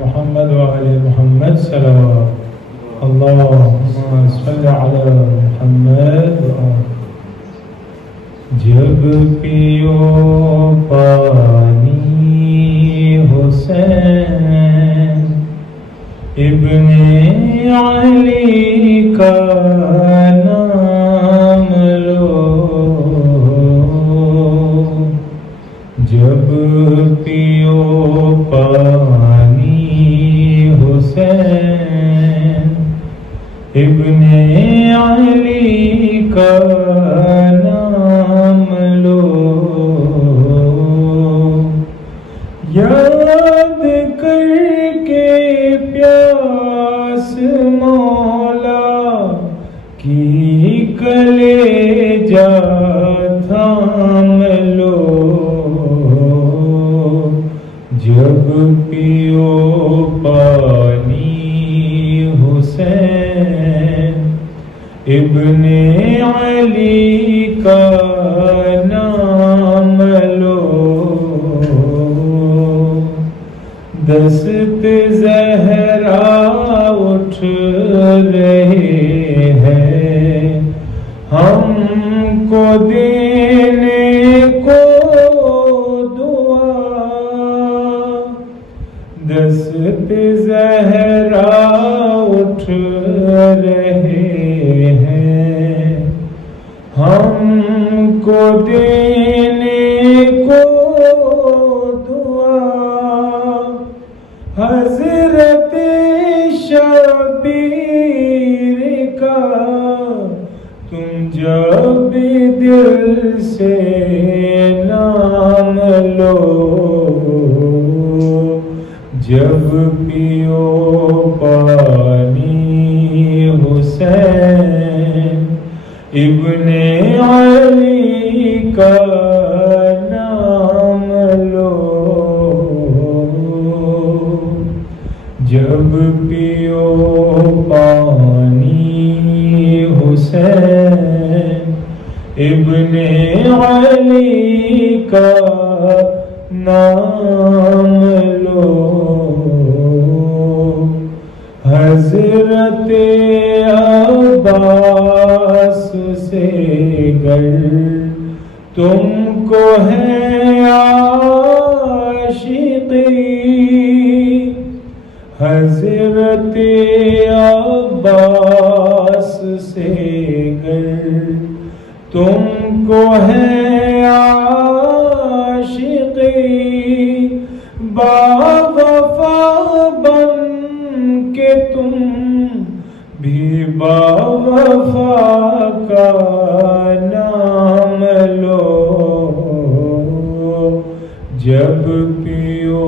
محمد وعلى محمد صلوات اللهم صل على محمد جب پیو پانی حسین ابن علی کا نام لو جب پیو پانی حسین ابن علی کا نام لو یاد کر کے پیاس مولا کی کلیجہ تھام لو جب پیو پانی حسین ابن علی کا نام لو دست زہرا اٹھ رہے ہیں ہم کو دینے کو دعا دست زہرا اٹھ رہے ہیں ہم کو دینے کو دعا حضرت شبیر کا تم جب دل سے نام لو جب پیو پانی حسین ابن علی کا نام لو جب پیو پانی ابن علی کا نام لو حضرت عباس سے گر تم کو ہے عاشقی حضرت عباس سے گر تم کو ہے عاشقی باوفا بن کے تم بھی باوفا کا نام لو جب پیو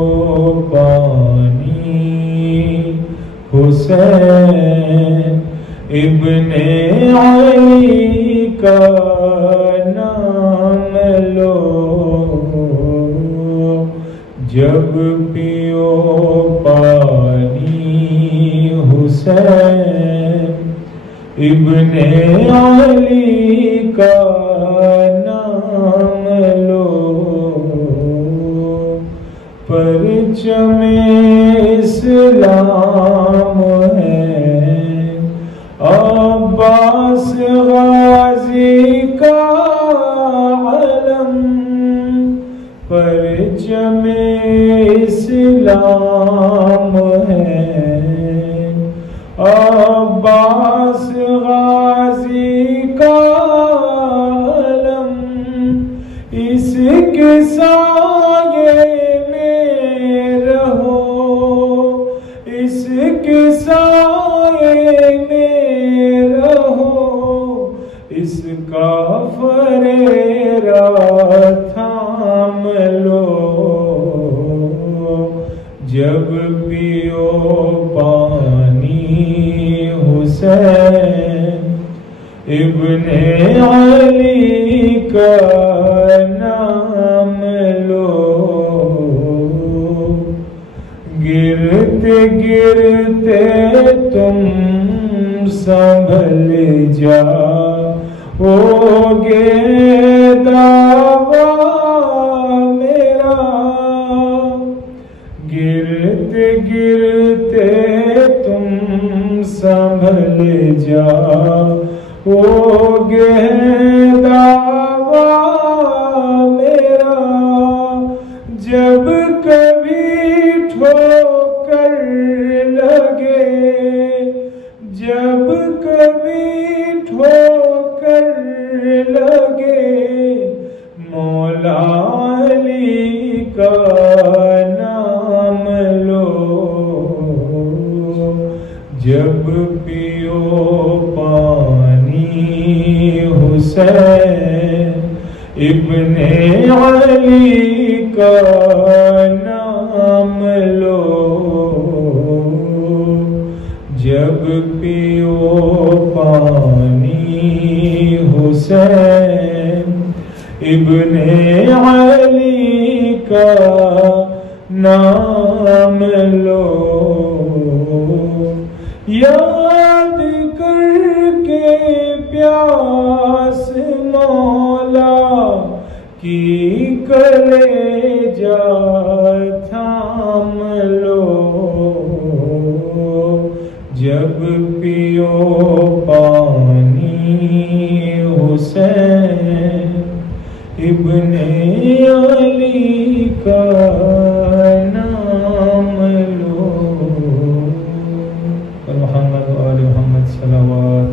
پانی حسین ابن علی کا نام لو جب پیو پانی حسین ابن علی کا نام لو پرچم اسلام ہے عباس غازی کا علم پرچم اسلام ہے عباس غازی کا علم اس کے سایے میں رہو اس کے سایے میں رہو اس کا فریرہ تھام لو جب پیو پانی حسین ابن علی کا نام لو گرتے گرتے تم سنبھل جاؤ گے دعویٰ میرا گرتے گرتے تم سنبھل جاؤ گے دعویٰ میرا جب کبھی ٹھوکر لگے جب کبھی ٹھوکر لگے مولا علی کا نام لو جب پیو پانی حسین ابن علی کا نام لو جب پیو پانی حسین ابن علی کا نام لو یاد کر کے پیاس مولا کی کلیجہ تھام لو جب پیو پانی حسین ابن علی کا نام لو محمد و آل محمد صلوات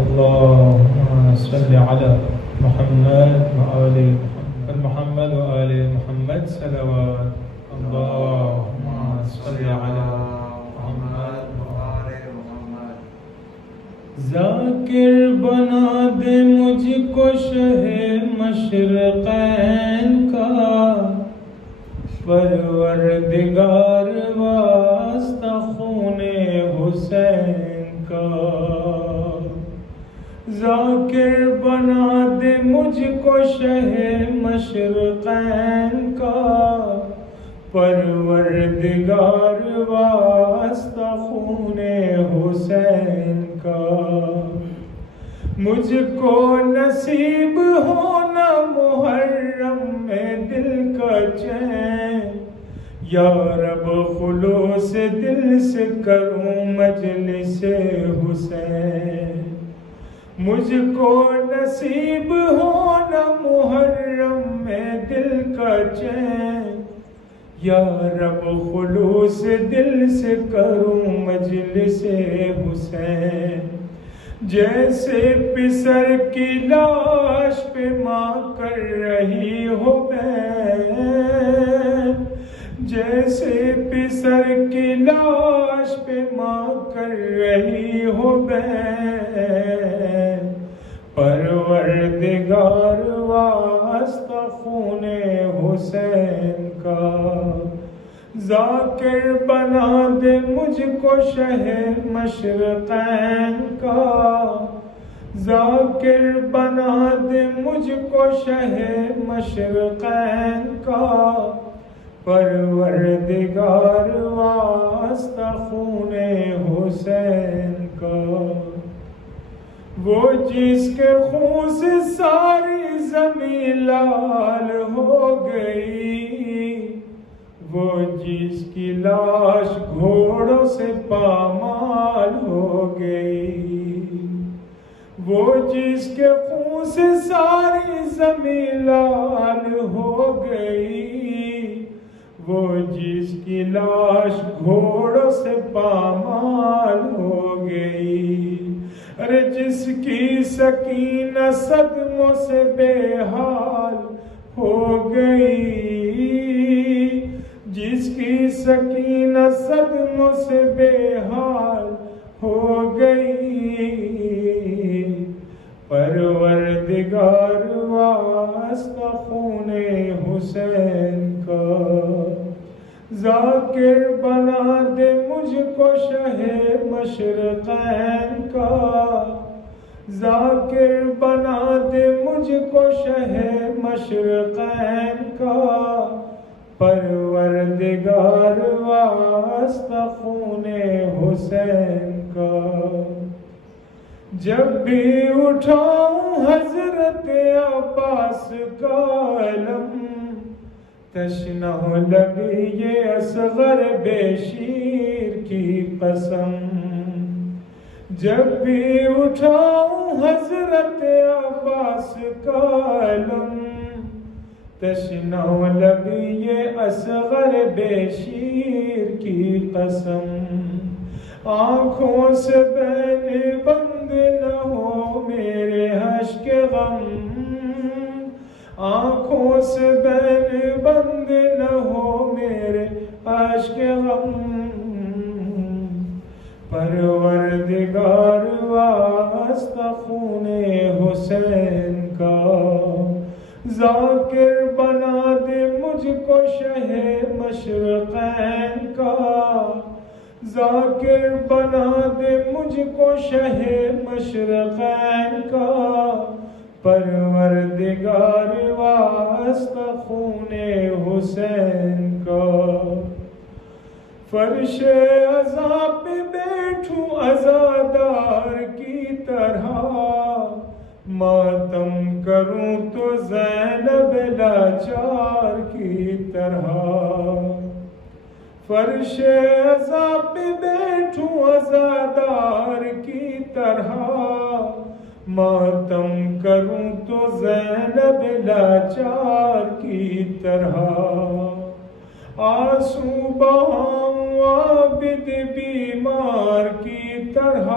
اللہم صلی علی محمد و آل محمد و آل محمد صلوات اللہم صلی علی محمد و آل محمد ذاکر بنا دے مجھ کو شہ مشرقین کا پروردگار واسطہ خون حسین کا ذاکر بنا دے مجھ کو شہ مشرقین کا پروردگار واسطہ خون حسین کا مجھ کو نصیب ہونا محرم میں دل کا چین، یا رب خلوص دل سے کروں مجلس حسین، مجھ کو نصیب ہونا محرم میں دل کا چین، یا رب خلوص دل سے کروں مجلس حسین، جیسے پسر کی لاش پہ ماں کر رہی ہو بین، جیسے پسر کی لاش پہ ماں کر رہی ہو بین، پروردگار واسطہ خون حسین کا، ذاکر بنا دے مجھ کو شہ مشرقین کا، ذاکر بنا دے مجھ کو شہ مشرقین کا، پروردگار واسطہ خون حسین کا، وہ جس کے خون سے ساری زمین لال ہو گئی، وہ جس کی لاش گھوڑوں سے پامال ہو گئی، وہ جس کے خون سے ساری زمین لال ہو گئی، وہ جس کی لاش گھوڑوں سے پامال ہو گئی، ارے جس کی سکینہ صدموں سے بے حال ہو گئی، جس کی سکینہ صدموں سے بے حال ہو گئی، پروردگار واسطہ خون حسین کا، ذاکر بنا دے مجھ کو شہ مشرقین کا، ذاکر بنا دے مجھ کو شہ مشرقین کا، پروردگار واسطہ خون حسین کا، جب بھی اٹھاؤں حضرت عباس کا علم، تشنہ لگی یہ اصغر بے شیر کی قسم، جب بھی اٹھاؤں حضرت عباس کا علم، تشنہ لگی یہ اصغر بے شیر کی قسم، آنکھوں سے بین بند نہ ہو میرے حشک غم، آنکھوں سے بین بند نہ ہو میرے عشق غم، پروردگار واسطہ خون حسین کا، ذاکر بنا دے مجھ کو شہ مشرقین کا، ذاکر بنا دے مجھ کو شہ مشرقین کا، پروردگار واسطہ خون حسین کا، فرش عزا پہ بیٹھوں عزادار کی طرح، ماتم کروں تو زینب لاچار کی طرح، فرش عزا پہ بیٹھوں عزادار کی طرح، ماتم کروں تو زینب لاچار کی طرح، آنسو بہاؤں عابد بیمار کی طرح،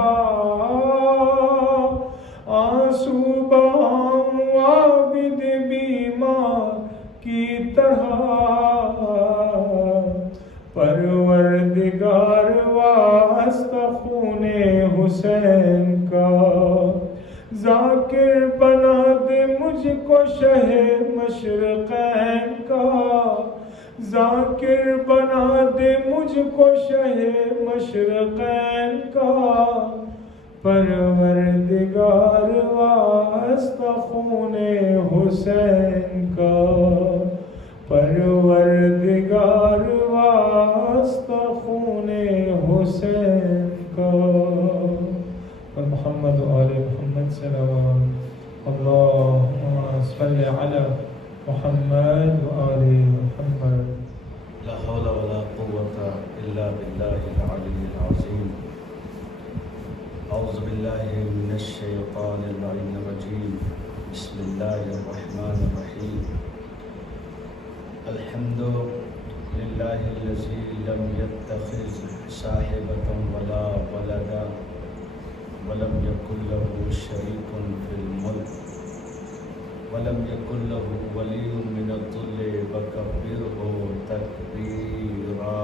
آنسو بہاؤں عابد بیمار کی طرح، پروردگار واسطہ خون حسین کا، ذاکر بنا دے مجھ کو شہ مشرقین کا، ذاکر بنا دے مجھ کو شہ مشرقین کا، پروردگار واسطہ خون حسین کا، پروردگار واسطہ خون حسین کا، اور محمد و آل محمد الصلوات اللهم صل على محمد وآل محمد. لا حول ولا قوة إلا بالله العلي العظيم. أعوذ بالله من الشيطان اللعين الرجيم. بسم الله الرحمن الرحيم. الحمد لله الذي لم يتخذ صاحبة ولا ولدا ولم يكن له شريك في الملك ولم يكن له ولي من الذل وكبره تكبيرا.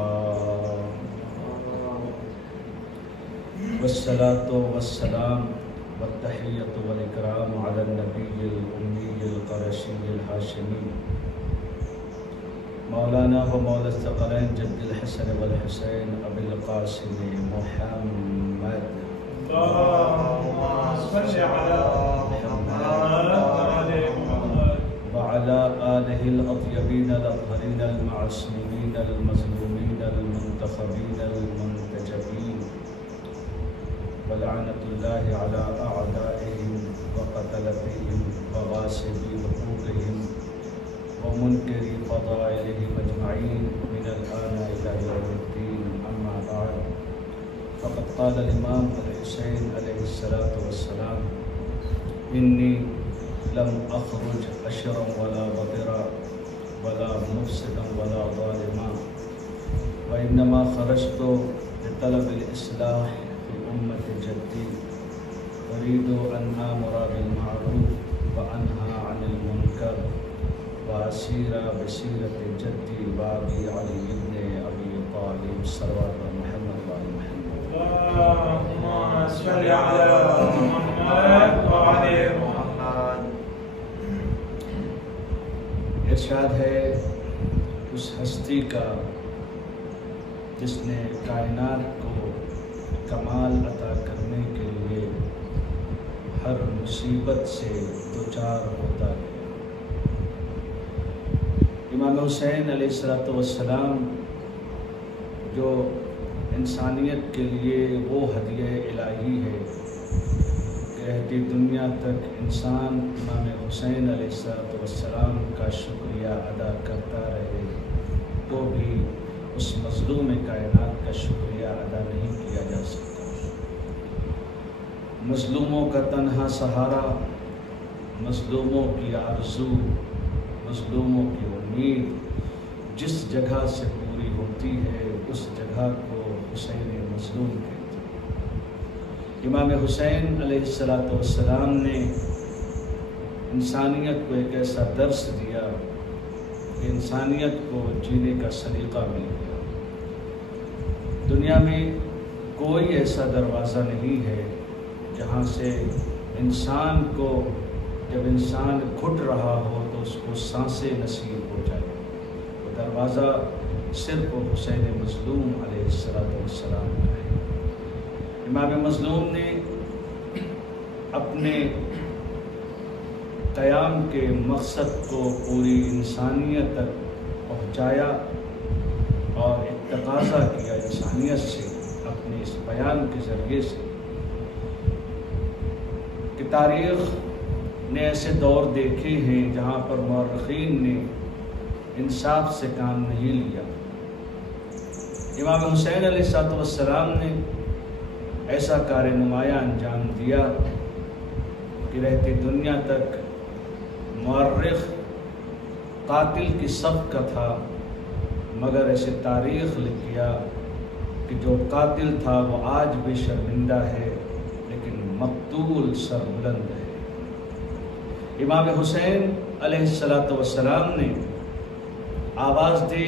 والصلاة والسلام والتحية والإكرام على النبي الأمي القرشي الهاشمي مولانا ومولى الثقلين جد الحسن والحسين أبي القاسم محمد. اللهم صل على محمد وعلى آله الأطيبين الأطهرين المعصومين المظلومين المنتخبين المنتجبين. ولعنة الله على أعدائهم وقتلتهم وغاصبي حقوقهم ومنكر فضائلهم أجمعين من الآن إلى يوم الدين. أما بعد، فقد قال الإمام الحسين عليه الصلاة والسلام: إني لم أخرج أشرا ولا بطرا ولا مفسدا ولا ظالما، وإنما خرجت لطلب الإصلاح في أمة جدي، أريد أن آمر بالمعروف وأنهى عن المنكر وأسير بسيرة جدي وأبي علي بن أبي طالب صلوات محمد وآل محمد. اللهم صل على محمد وآل محمد. ارشاد ہے اس ہستی کا جس نے کائنات کو کمال عطا کرنے کے لیے ہر مصیبت سے دوچار ہوتا ہے. امام حسین علیہ السلام جو انسانیت کے لیے وہ ہدیہ الہی ہے کہ رہتی دنیا تک انسان امام حسین علیہ السلام کا شکریہ ادا کرتا رہے تو بھی اس مظلوم کائنات کا شکریہ ادا نہیں کیا جا سکتا. مظلوموں کا تنہا سہارا، مظلوموں کی آرزو، مظلوموں کی امید جس جگہ سے پوری ہوتی ہے اس جگہ کو حسین مظلوم کہتے ہیں. امام حسین علیہ السلام نے انسانیت کو ایک ایسا درس دیا کہ انسانیت کو جینے کا سلیقہ مل گیا. دنیا میں کوئی ایسا دروازہ نہیں ہے جہاں سے انسان کو جب انسان گھٹ رہا ہو تو اس کو سانسیں نصیب ہو جائے. وہ دروازہ صرف حسین مظلوم علیہ السلام کا ہے. امام مظلوم نے اپنے قیام کے مقصد کو پوری انسانیت تک پہنچایا اور ایک تقاضا کیا انسانیت سے اپنے اس بیان کے ذریعے سے کہ تاریخ نے ایسے دور دیکھے ہیں جہاں پر مورخین نے انصاف سے کام نہیں لیا. امام حسین علیہ السلام نے ایسا کار نمایاں انجام دیا کہ رہتی دنیا تک مورخ قاتل کی صف کا تھا، مگر ایسے تاریخ لکھ گیا کہ جو قاتل تھا وہ آج بھی شرمندہ ہے لیکن مقتول سربلند ہے. امام حسین علیہ السلام نے آواز دی: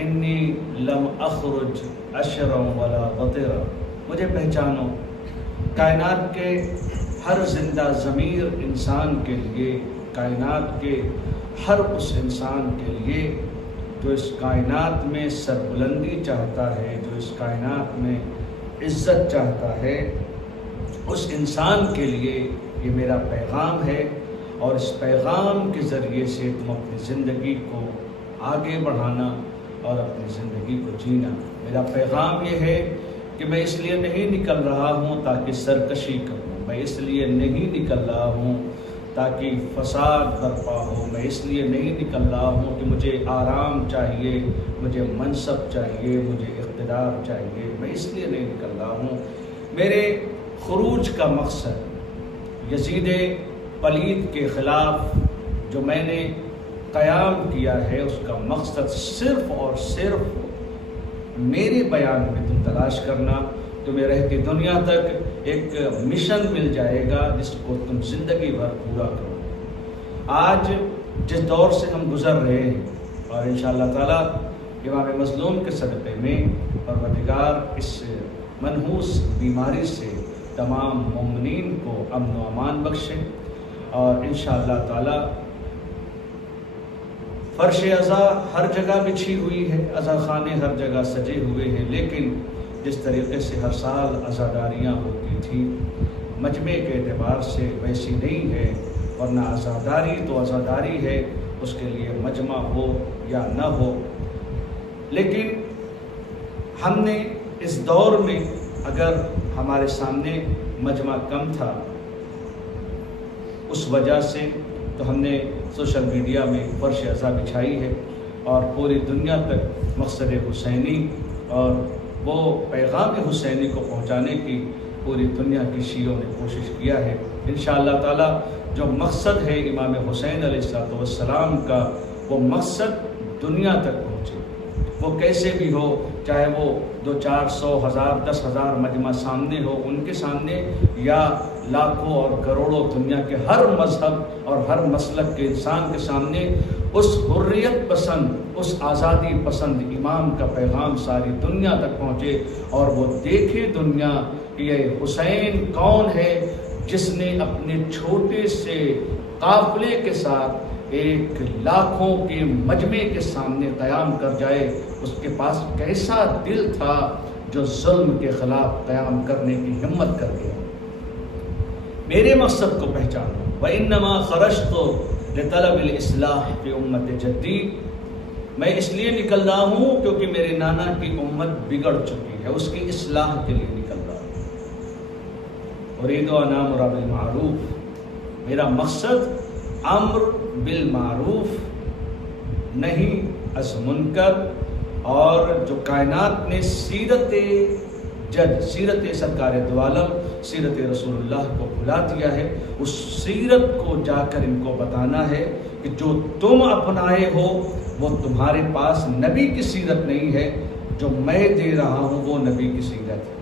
انی لم اخرج اشرا ولا بطرا، مجھے پہچانو. کائنات کے ہر زندہ ضمیر انسان کے لیے، کائنات کے ہر اس انسان کے لیے جو اس کائنات میں سربلندی چاہتا ہے، جو اس کائنات میں عزت چاہتا ہے، اس انسان کے لیے یہ میرا پیغام ہے. اور اس پیغام کے ذریعے سے تم اپنی زندگی کو آگے بڑھانا اور اپنی زندگی کو جینا. میرا پیغام یہ ہے کہ میں اس لیے نہیں نکل رہا ہوں تاکہ سرکشی کروں، میں اس لیے نہیں نکل رہا ہوں تاکہ فساد برپا ہو، میں اس لیے نہیں نکل رہا ہوں کہ مجھے آرام چاہیے، مجھے منصب چاہیے، مجھے اقتدار چاہیے، میں اس لیے نہیں نکل رہا ہوں۔ میرے خروج کا مقصد یزید پلید کے خلاف جو میں نے قیام کیا ہے، اس کا مقصد صرف اور صرف میرے بیان میں تم تلاش کرنا، تمہیں رہتی دنیا تک ایک مشن مل جائے گا جس کو تم زندگی بھر پورا کرو۔ آج جس دور سے ہم گزر رہے ہیں، اور انشاءاللہ تعالی امام مظلوم کے صدقے میں پروردگار اس منحوس بیماری سے تمام مومنین کو امن و امان بخشے، اور انشاءاللہ تعالی فرش عزا ہر جگہ بچھی ہوئی ہے، عزا خانے ہر جگہ سجے ہوئے ہیں، لیکن جس طریقے سے ہر سال عزاداریاں ہوتی تھیں مجمع کے اعتبار سے ویسی نہیں ہے، ورنہ عزاداری تو عزاداری ہے، اس کے لیے مجمع ہو یا نہ ہو۔ لیکن ہم نے اس دور میں اگر ہمارے سامنے مجمع کم تھا، اس وجہ سے تو ہم نے سوشل میڈیا میں فرش عزا بچھائی ہے، اور پوری دنیا تک مقصد حسینی اور وہ پیغام حسینی کو پہنچانے کی پوری دنیا کی شیعوں نے کوشش کیا ہے۔ انشاءاللہ تعالی جو مقصد ہے امام حسین علیہ السلام کا، وہ مقصد دنیا تک پہنچے، وہ کیسے بھی ہو، چاہے وہ 200-400 1000 10,000 مجمع سامنے ہو ان کے سامنے، یا لاکھوں اور کروڑوں دنیا کے ہر مذہب اور ہر مسلک کے انسان کے سامنے، اس حریت پسند، اس آزادی پسند امام کا پیغام ساری دنیا تک پہنچے، اور وہ دیکھے دنیا کہ یہ حسین کون ہے جس نے اپنے چھوٹے سے قافلے کے ساتھ ایک لاکھوں کے مجمع کے سامنے قیام کر جائے، اس کے پاس کیسا دل تھا جو ظلم کے خلاف قیام کرنے کی ہمت کر گیا۔ میرے مقصد کو پہچانو، وَإِنَّمَا خَرَجْتُ لِطَلَبِ الْإِصْلَاحِ فِي أُمَّةِ جَدِّي، میں اس لیے نکل رہا ہوں کیونکہ میرے نانا کی امت بگڑ چکی ہے، اس کی اصلاح کے لیے نکل رہا ہوں۔ اُرِيدُ أَنْ آمُرَ بِالْمَعْرُوفِ، میرا مقصد امر بالمعروف نہیں از منکر، اور جو کائنات نے سیرت جد، سیرت سرکار دو عالم، سیرت رسول اللہ کو بھلا دیا ہے، اس سیرت کو جا کر ان کو بتانا ہے کہ جو تم اپنائے ہو وہ تمہارے پاس نبی کی سیرت نہیں ہے، جو میں دے رہا ہوں وہ نبی کی سیرت ہے،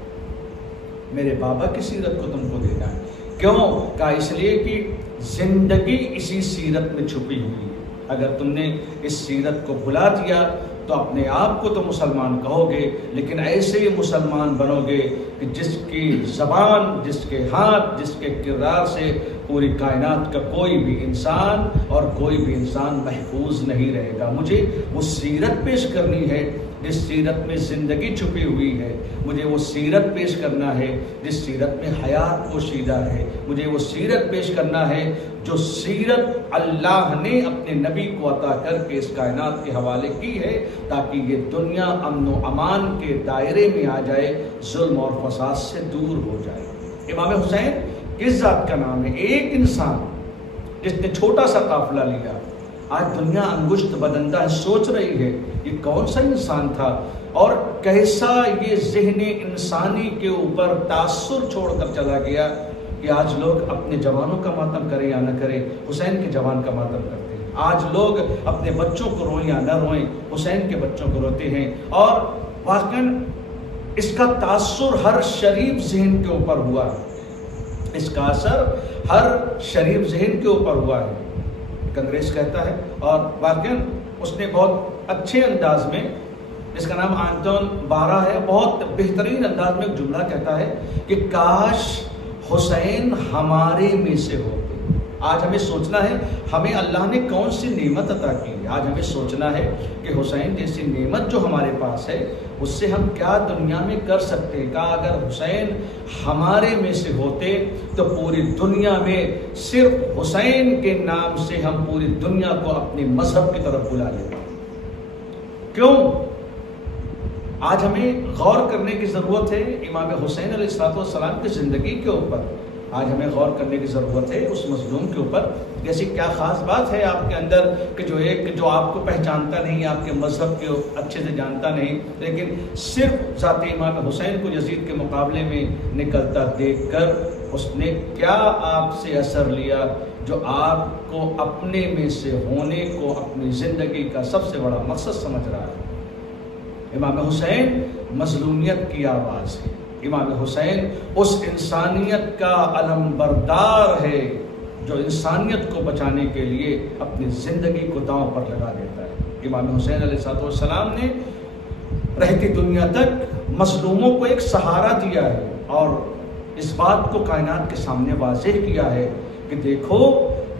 میرے بابا کی سیرت کو تم کو دینا ہے۔ کیوں؟ کہا اس لیے کہ زندگی اسی سیرت میں چھپی ہوئی ہے، اگر تم نے اس سیرت کو بھلا دیا تو اپنے آپ کو تو مسلمان کہو گے، لیکن ایسے ہی مسلمان بنو گے کہ جس کی زبان، جس کے ہاتھ، جس کے کردار سے پوری کائنات کا کوئی بھی انسان اور کوئی بھی انسان محفوظ نہیں رہے گا۔ مجھے وہ سیرت پیش کرنی ہے جس سیرت میں زندگی چھپی ہوئی ہے، مجھے وہ سیرت پیش کرنا ہے جس سیرت میں حیات پوشیدہ ہے، مجھے وہ سیرت پیش کرنا ہے جو سیرت اللہ نے اپنے نبی کو عطا کر کے اس کائنات کے حوالے کی ہے، تاکہ یہ دنیا امن و امان کے دائرے میں آ جائے، ظلم اور فساد سے دور ہو جائے۔ امام حسین کس ذات کا نام ہے؟ ایک انسان جس نے چھوٹا سا قافلہ لیا، آج دنیا انگشت بدندہ ہے، سوچ رہی ہے یہ کون سا انسان تھا، اور کیسا یہ ذہن انسانی کے اوپر تاثر چھوڑ کر چلا گیا کہ آج لوگ اپنے جوانوں کا ماتم کریں یا نہ کریں، حسین کے جوان کا ماتم کرتے ہیں۔ آج لوگ اپنے بچوں کو روئیں یا نہ روئیں، حسین کے بچوں کو روتے ہیں، اور واقعاً اس کا تاثر ہر شریف ذہن کے اوپر ہوا ہے، اس کا اثر ہر شریف ذہن کے اوپر ہوا ہے۔ کانگریس کہتا ہے، اور واقعاً اس نے بہت اچھے انداز میں، جس کا نام آنٹون بارا ہے، بہت بہترین انداز میں ایک جملہ کہتا ہے کہ کاش حسین ہمارے میں سے ہوتے۔ آج ہمیں سوچنا ہے ہمیں اللہ نے کون سی نعمت عطا کی ہے، آج ہمیں سوچنا ہے کہ حسین جیسی نعمت جو ہمارے پاس ہے اس سے ہم کیا دنیا میں کر سکتے ہیں۔ کہا اگر حسین ہمارے میں سے ہوتے تو پوری دنیا میں صرف حسین کے نام سے ہم پوری دنیا کو اپنے مذہب کی طرف بلا لیتے۔ کیوں؟ آج ہمیں غور کرنے کی ضرورت ہے امام حسین علیہ السلام کی زندگی کے اوپر۔ آج ہمیں غور کرنے کی ضرورت ہے اس مظلوم کے اوپر، جیسی کیا خاص بات ہے آپ کے اندر کہ جو آپ کو پہچانتا نہیں، آپ کے مذہب کے اچھے سے جانتا نہیں، لیکن صرف ذات امام حسین کو یزید کے مقابلے میں نکلتا دیکھ کر اس نے کیا آپ سے اثر لیا، جو آپ کو اپنے میں سے ہونے کو اپنی زندگی کا سب سے بڑا مقصد سمجھ رہا ہے۔ امام حسین مظلومیت کی آواز ہے، امام حسین اس انسانیت کا علم بردار ہے جو انسانیت کو بچانے کے لیے اپنی زندگی کو داؤں پر لگا دیتا ہے۔ امام حسین علیہ السلام نے رہتی دنیا تک مظلوموں کو ایک سہارا دیا ہے اور اس بات کو کائنات کے سامنے واضح کیا ہے کہ دیکھو،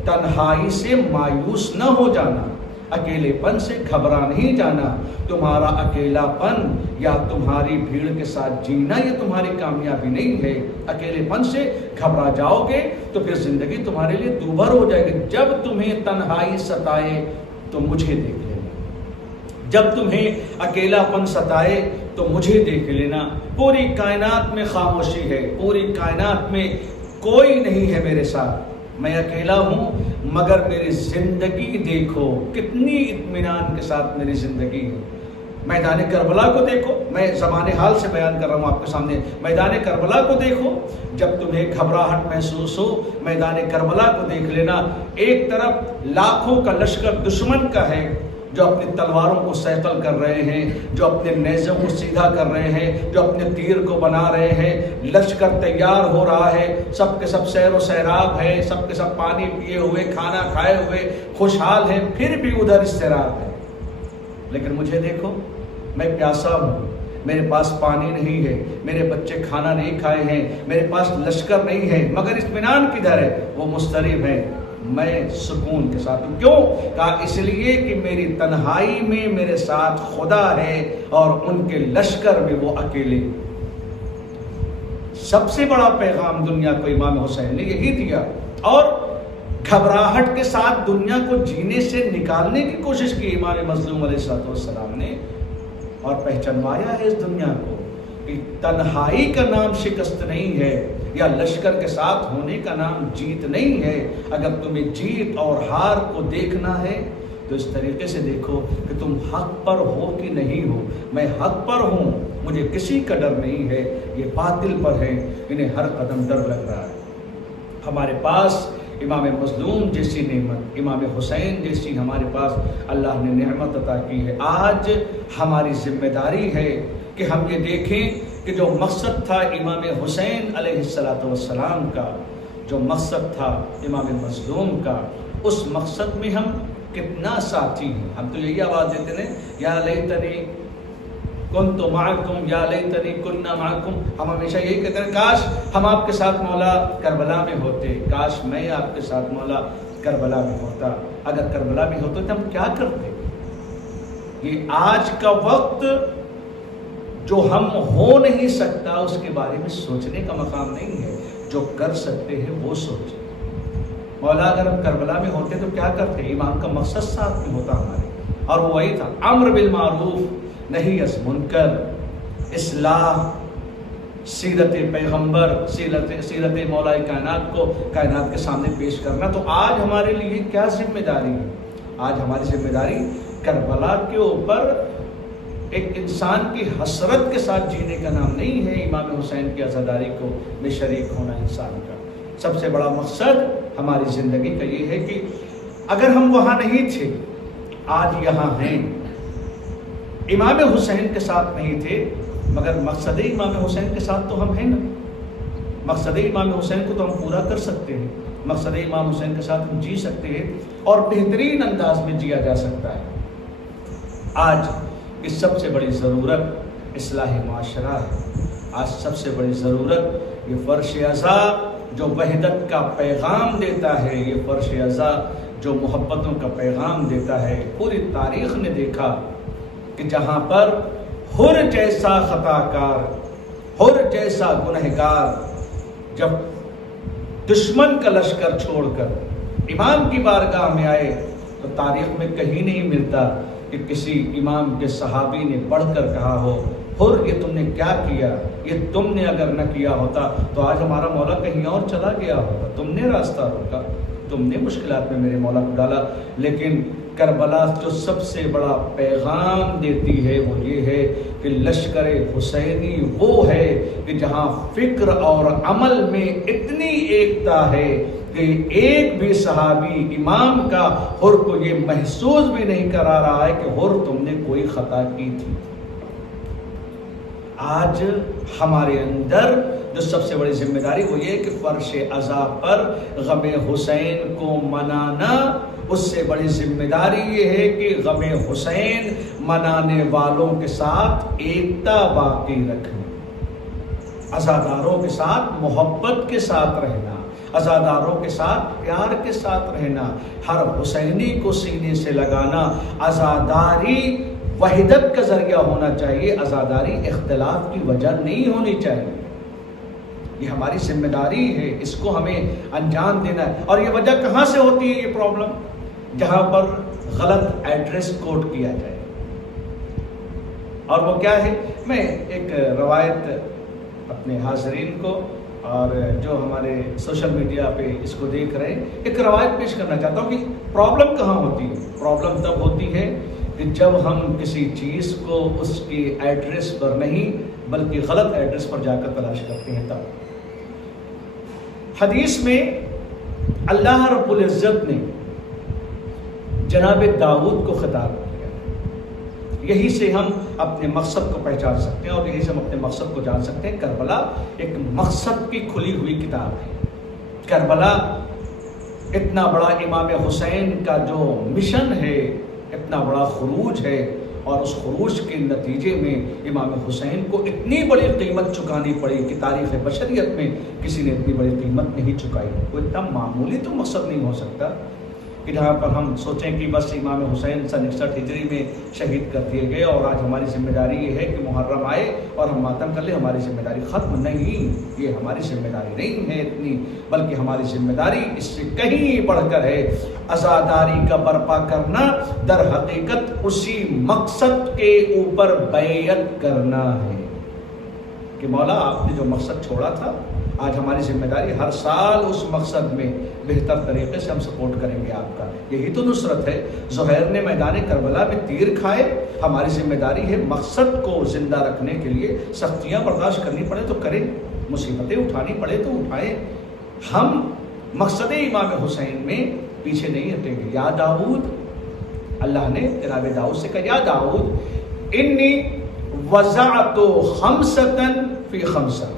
تنہائی سے مایوس نہ ہو جانا، اکیلے پن سے گھبرا نہیں جانا، تمہارا اکیلا پن یا تمہاری بھیڑ کے ساتھ جینا یہ تمہاری کامیابی نہیں ہے۔ اکیلے پن سے گھبرا جاؤ گے تو پھر زندگی تمہارے لیے دوبھر ہو جائے گی۔ جب تمہیں تنہائی ستائے تو مجھے دیکھ لینا، جب تمہیں اکیلا پن ستائے تو مجھے دیکھ لینا۔ پوری کائنات میں خاموشی ہے، پوری کائنات میں کوئی نہیں ہے میرے ساتھ، میں اکیلا ہوں، مگر میری زندگی دیکھو کتنی اطمینان کے ساتھ میری زندگی ہے۔ میدان کربلا کو دیکھو، میں زمان حال سے بیان کر رہا ہوں آپ کے سامنے، میدان کربلا کو دیکھو، جب تمہیں گھبراہٹ محسوس ہو میدان کربلا کو دیکھ لینا۔ ایک طرف لاکھوں کا لشکر دشمن کا ہے جو اپنی تلواروں کو سیطل کر رہے ہیں، جو اپنے نیزوں کو سیدھا کر رہے ہیں، جو اپنے تیر کو بنا رہے ہیں، لشکر تیار ہو رہا ہے، سب کے سب سیر و سیراب ہے، سب کے سب پانی پیے ہوئے، کھانا کھائے ہوئے خوشحال ہیں، پھر بھی ادھر اضطراب ہے۔ لیکن مجھے دیکھو، میں پیاسا ہوں، میرے پاس پانی نہیں ہے، میرے بچے کھانا نہیں کھائے ہیں، میرے پاس لشکر نہیں ہے، مگر اطمینان کدھر ہے؟ وہ مضطرب ہے، میں سکون کے ساتھ ہوں۔ کیوں؟ کہا اس لیے کہ میری تنہائی میں میرے ساتھ خدا ہے اور ان کے لشکر میں وہ اکیلے۔ سب سے بڑا پیغام دنیا کو امام حسین نے یہی دیا، اور گھبراہٹ کے ساتھ دنیا کو جینے سے نکالنے کی کوشش کی امام مظلوم علیہ السلام نے، اور پہچانوایا ہے اس دنیا کو کہ تنہائی کا نام شکست نہیں ہے، یا لشکر کے ساتھ ہونے کا نام جیت نہیں ہے۔ اگر تمہیں جیت اور ہار کو دیکھنا ہے تو اس طریقے سے دیکھو کہ تم حق پر ہو کہ نہیں ہو۔ میں حق پر ہوں، مجھے کسی کا ڈر نہیں ہے، یہ باطل پر ہے، انہیں ہر قدم ڈر لگ رہا ہے۔ ہمارے پاس امام مظلوم جیسی نعمت، امام حسین جیسی ہمارے پاس اللہ نے نعمت عطا کی ہے۔ آج ہماری ذمہ داری ہے کہ ہم یہ دیکھیں کہ جو مقصد تھا امام حسین علیہ السلام کا، جو مقصد تھا امام مظلوم کا، اس مقصد میں ہم کتنا ساتھی ہیں۔ ہم تو یہی آواز دیتے ہیں، یا لیتنی کنت معکم یا لیتنی کننا معکم۔ ہم ہمیشہ یہی کہتے ہیں، کاش ہم آپ کے ساتھ مولا کربلا میں ہوتے، کاش میں آپ کے ساتھ مولا کربلا میں ہوتا۔ اگر کربلا میں ہوتے تو ہم کیا کرتے؟ یہ آج کا وقت جو ہم ہو نہیں سکتا اس کے بارے میں سوچنے کا مقام نہیں ہے، جو کر سکتے ہیں وہ سوچیں۔ مولا اگر ہم کربلا میں ہوتے تو کیا کرتے؟ امام کا مقصد ساتھ میں ہوتا ہمارے، اور وہ وہی تھا، امر بالمعروف نہی از منکر، اصلاح، سیرت پیغمبر، سیرت مولا کائنات کو کائنات کے سامنے پیش کرنا۔ تو آج ہمارے لیے کیا ذمہ داری ہے؟ آج ہماری ذمہ داری کربلا کے اوپر ایک انسان کی حسرت کے ساتھ جینے کا نام نہیں ہے، امام حسین کی عزاداری کو میں شریک ہونا انسان کا۔ سب سے بڑا مقصد ہماری زندگی کا یہ ہے کہ اگر ہم وہاں نہیں تھے، آج یہاں ہیں، امام حسین کے ساتھ نہیں تھے، مگر مقصد امام حسین کے ساتھ تو ہم ہیں نا۔ مقصد امام حسین کو تو ہم پورا کر سکتے ہیں، مقصد امام حسین کے ساتھ ہم جی سکتے ہیں، اور بہترین انداز میں جیا جا سکتا ہے۔ آج کی سب سے بڑی ضرورت اصلاح معاشرہ ہے۔ آج سب سے بڑی ضرورت یہ فرش ازا جو وحدت کا پیغام دیتا ہے، یہ فرش ازا جو محبتوں کا پیغام دیتا ہے۔ پوری تاریخ نے دیکھا کہ جہاں پر حر جیسا خطا کار، حر جیسا گنہگار جب دشمن کا لشکر چھوڑ کر امام کی بارگاہ میں آئے تو تاریخ میں کہیں نہیں ملتا کہ کسی امام کے صحابی نے بڑھ کر کہا ہو حر یہ تم نے کیا کیا، یہ تم نے اگر نہ کیا ہوتا تو آج ہمارا مولا کہیں اور چلا گیا ہوتا، تم نے راستہ روکا، تم نے مشکلات میں میرے مولا کو ڈالا۔ لیکن کربلا جو سب سے بڑا پیغام دیتی ہے وہ یہ ہے کہ لشکر حسینی وہ ہے کہ جہاں فکر اور عمل میں اتنی ایکتا ہے کہ ایک بھی صحابی امام کا حر کو یہ محسوس بھی نہیں کرا رہا ہے کہ حر تم نے کوئی خطا کی تھی۔ آج ہمارے اندر جو سب سے بڑی ذمہ داری وہ یہ کہ فرش عزا پر غم حسین کو منانا، اس سے بڑی ذمہ داری یہ ہے کہ غم حسین منانے والوں کے ساتھ ایکتا باقی رکھنا، عزاداروں کے ساتھ محبت کے ساتھ رہنا، عزاداروں کے ساتھ پیار کے ساتھ رہنا، ہر حسینی کو سینے سے لگانا۔ عزاداری وحدت کا ذریعہ ہونا چاہیے، عزاداری اختلاف کی وجہ نہیں ہونی چاہیے۔ یہ ہماری ذمہ داری ہے، اس کو ہمیں انجام دینا ہے۔ اور یہ وجہ کہاں سے ہوتی ہے یہ پرابلم؟ جہاں پر غلط ایڈریس کوڈ کیا جائے۔ اور وہ کیا ہے؟ میں ایک روایت اپنے حاضرین کو اور جو ہمارے سوشل میڈیا پہ اس کو دیکھ رہے ہیں ایک روایت پیش کرنا چاہتا ہوں کہ پرابلم کہاں ہوتی ہے۔ پرابلم تب ہوتی ہے کہ جب ہم کسی چیز کو اس کی ایڈریس پر نہیں بلکہ غلط ایڈریس پر جا کر تلاش کرتے ہیں۔ تب حدیث میں اللہ رب العزت نے جناب داؤد کو خطاب کیا، یہی سے ہم اپنے مقصد کو پہچان سکتے ہیں اور یہی سے ہم اپنے مقصد کو جان سکتے ہیں۔ کربلا ایک مقصد کی کھلی ہوئی کتاب ہے۔ کربلا اتنا بڑا امام حسین کا جو مشن ہے، اتنا بڑا خروج ہے، اور اس خروج کے نتیجے میں امام حسین کو اتنی بڑی قیمت چکانی پڑی کہ تاریخ بشریت میں کسی نے اتنی بڑی قیمت نہیں چکائی۔ کوئی اتنا معمولی تو مقصد نہیں ہو سکتا کہ جہاں پر ہم سوچیں کہ بس امام حسین سن 61 ہجری میں شہید کر دیے گئے اور آج ہماری ذمہ داری یہ ہے کہ محرم آئے اور ہم ماتم کر لیں، ہماری ذمہ داری ختم نہیں۔ یہ ہماری ذمہ داری نہیں ہے اتنی، بلکہ ہماری ذمہ داری اس سے کہیں بڑھ کر ہے۔ عزاداری کا برپا کرنا در حقیقت اسی مقصد کے اوپر بیعت کرنا ہے کہ مولا آپ نے جو مقصد چھوڑا تھا، آج ہماری ذمہ داری ہر سال اس مقصد میں بہتر طریقے سے ہم سپورٹ کریں گے آپ کا۔ یہی تو نصرت ہے۔ زہیر نے میدان کربلا میں تیر کھائے، ہماری ذمہ داری ہے مقصد کو زندہ رکھنے کے لیے سختیاں برداشت کرنی پڑے تو کریں، مصیبتیں اٹھانی پڑے تو اٹھائیں۔ ہم مقصد امام حسین میں پیچھے نہیں ہٹیں گے۔ یا داؤد، اللہ نے جناب داؤد سے کہا یا داؤد انی وضعت خمسۃ فی خمسۃ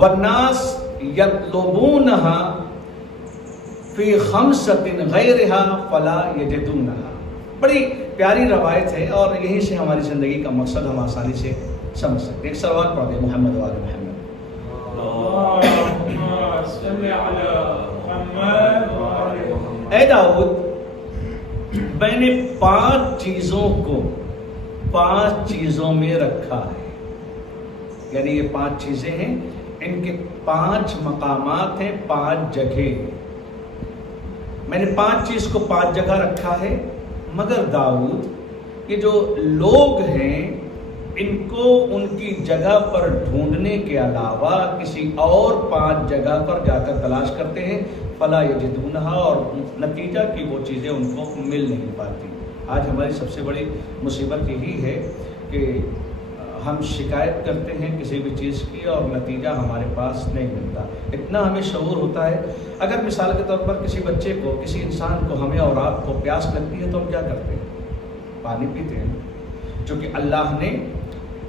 والناس یطلبونها فی خمسۃ غیرها فلا یجدونها۔ بڑی پیاری روایت ہے اور یہیں سے ہماری زندگی کا مقصد ہم آسانی سے سمجھ سکتے ہیں۔ ایک سلوات پڑھ دیں محمد وآل محمد۔ اے داؤد، میں نے 5 چیزوں کو 5 چیزوں میں رکھا ہے، یعنی یہ 5 چیزیں ہیں، ان کے 5 مقامات ہیں، 5 جگہ۔ میں نے 5 چیز کو 5 جگہ رکھا ہے، مگر داؤد یہ جو لوگ ہیں ان کو ان کی جگہ پر ڈھونڈنے کے علاوہ کسی اور 5 جگہ پر جا کر تلاش کرتے ہیں، فلا یجدونہا، اور نتیجہ کی وہ چیزیں ان کو مل نہیں پاتی۔ آج ہماری سب سے بڑی مصیبت یہی ہے کہ ہم شکایت کرتے ہیں کسی بھی چیز کی اور نتیجہ ہمارے پاس نہیں ملتا۔ اتنا ہمیں شعور ہوتا ہے، اگر مثال کے طور پر کسی بچے کو، کسی انسان کو، ہمیں اور آپ کو پیاس لگتی ہے تو ہم کیا کرتے ہیں؟ پانی پیتے ہیں، چونکہ اللہ نے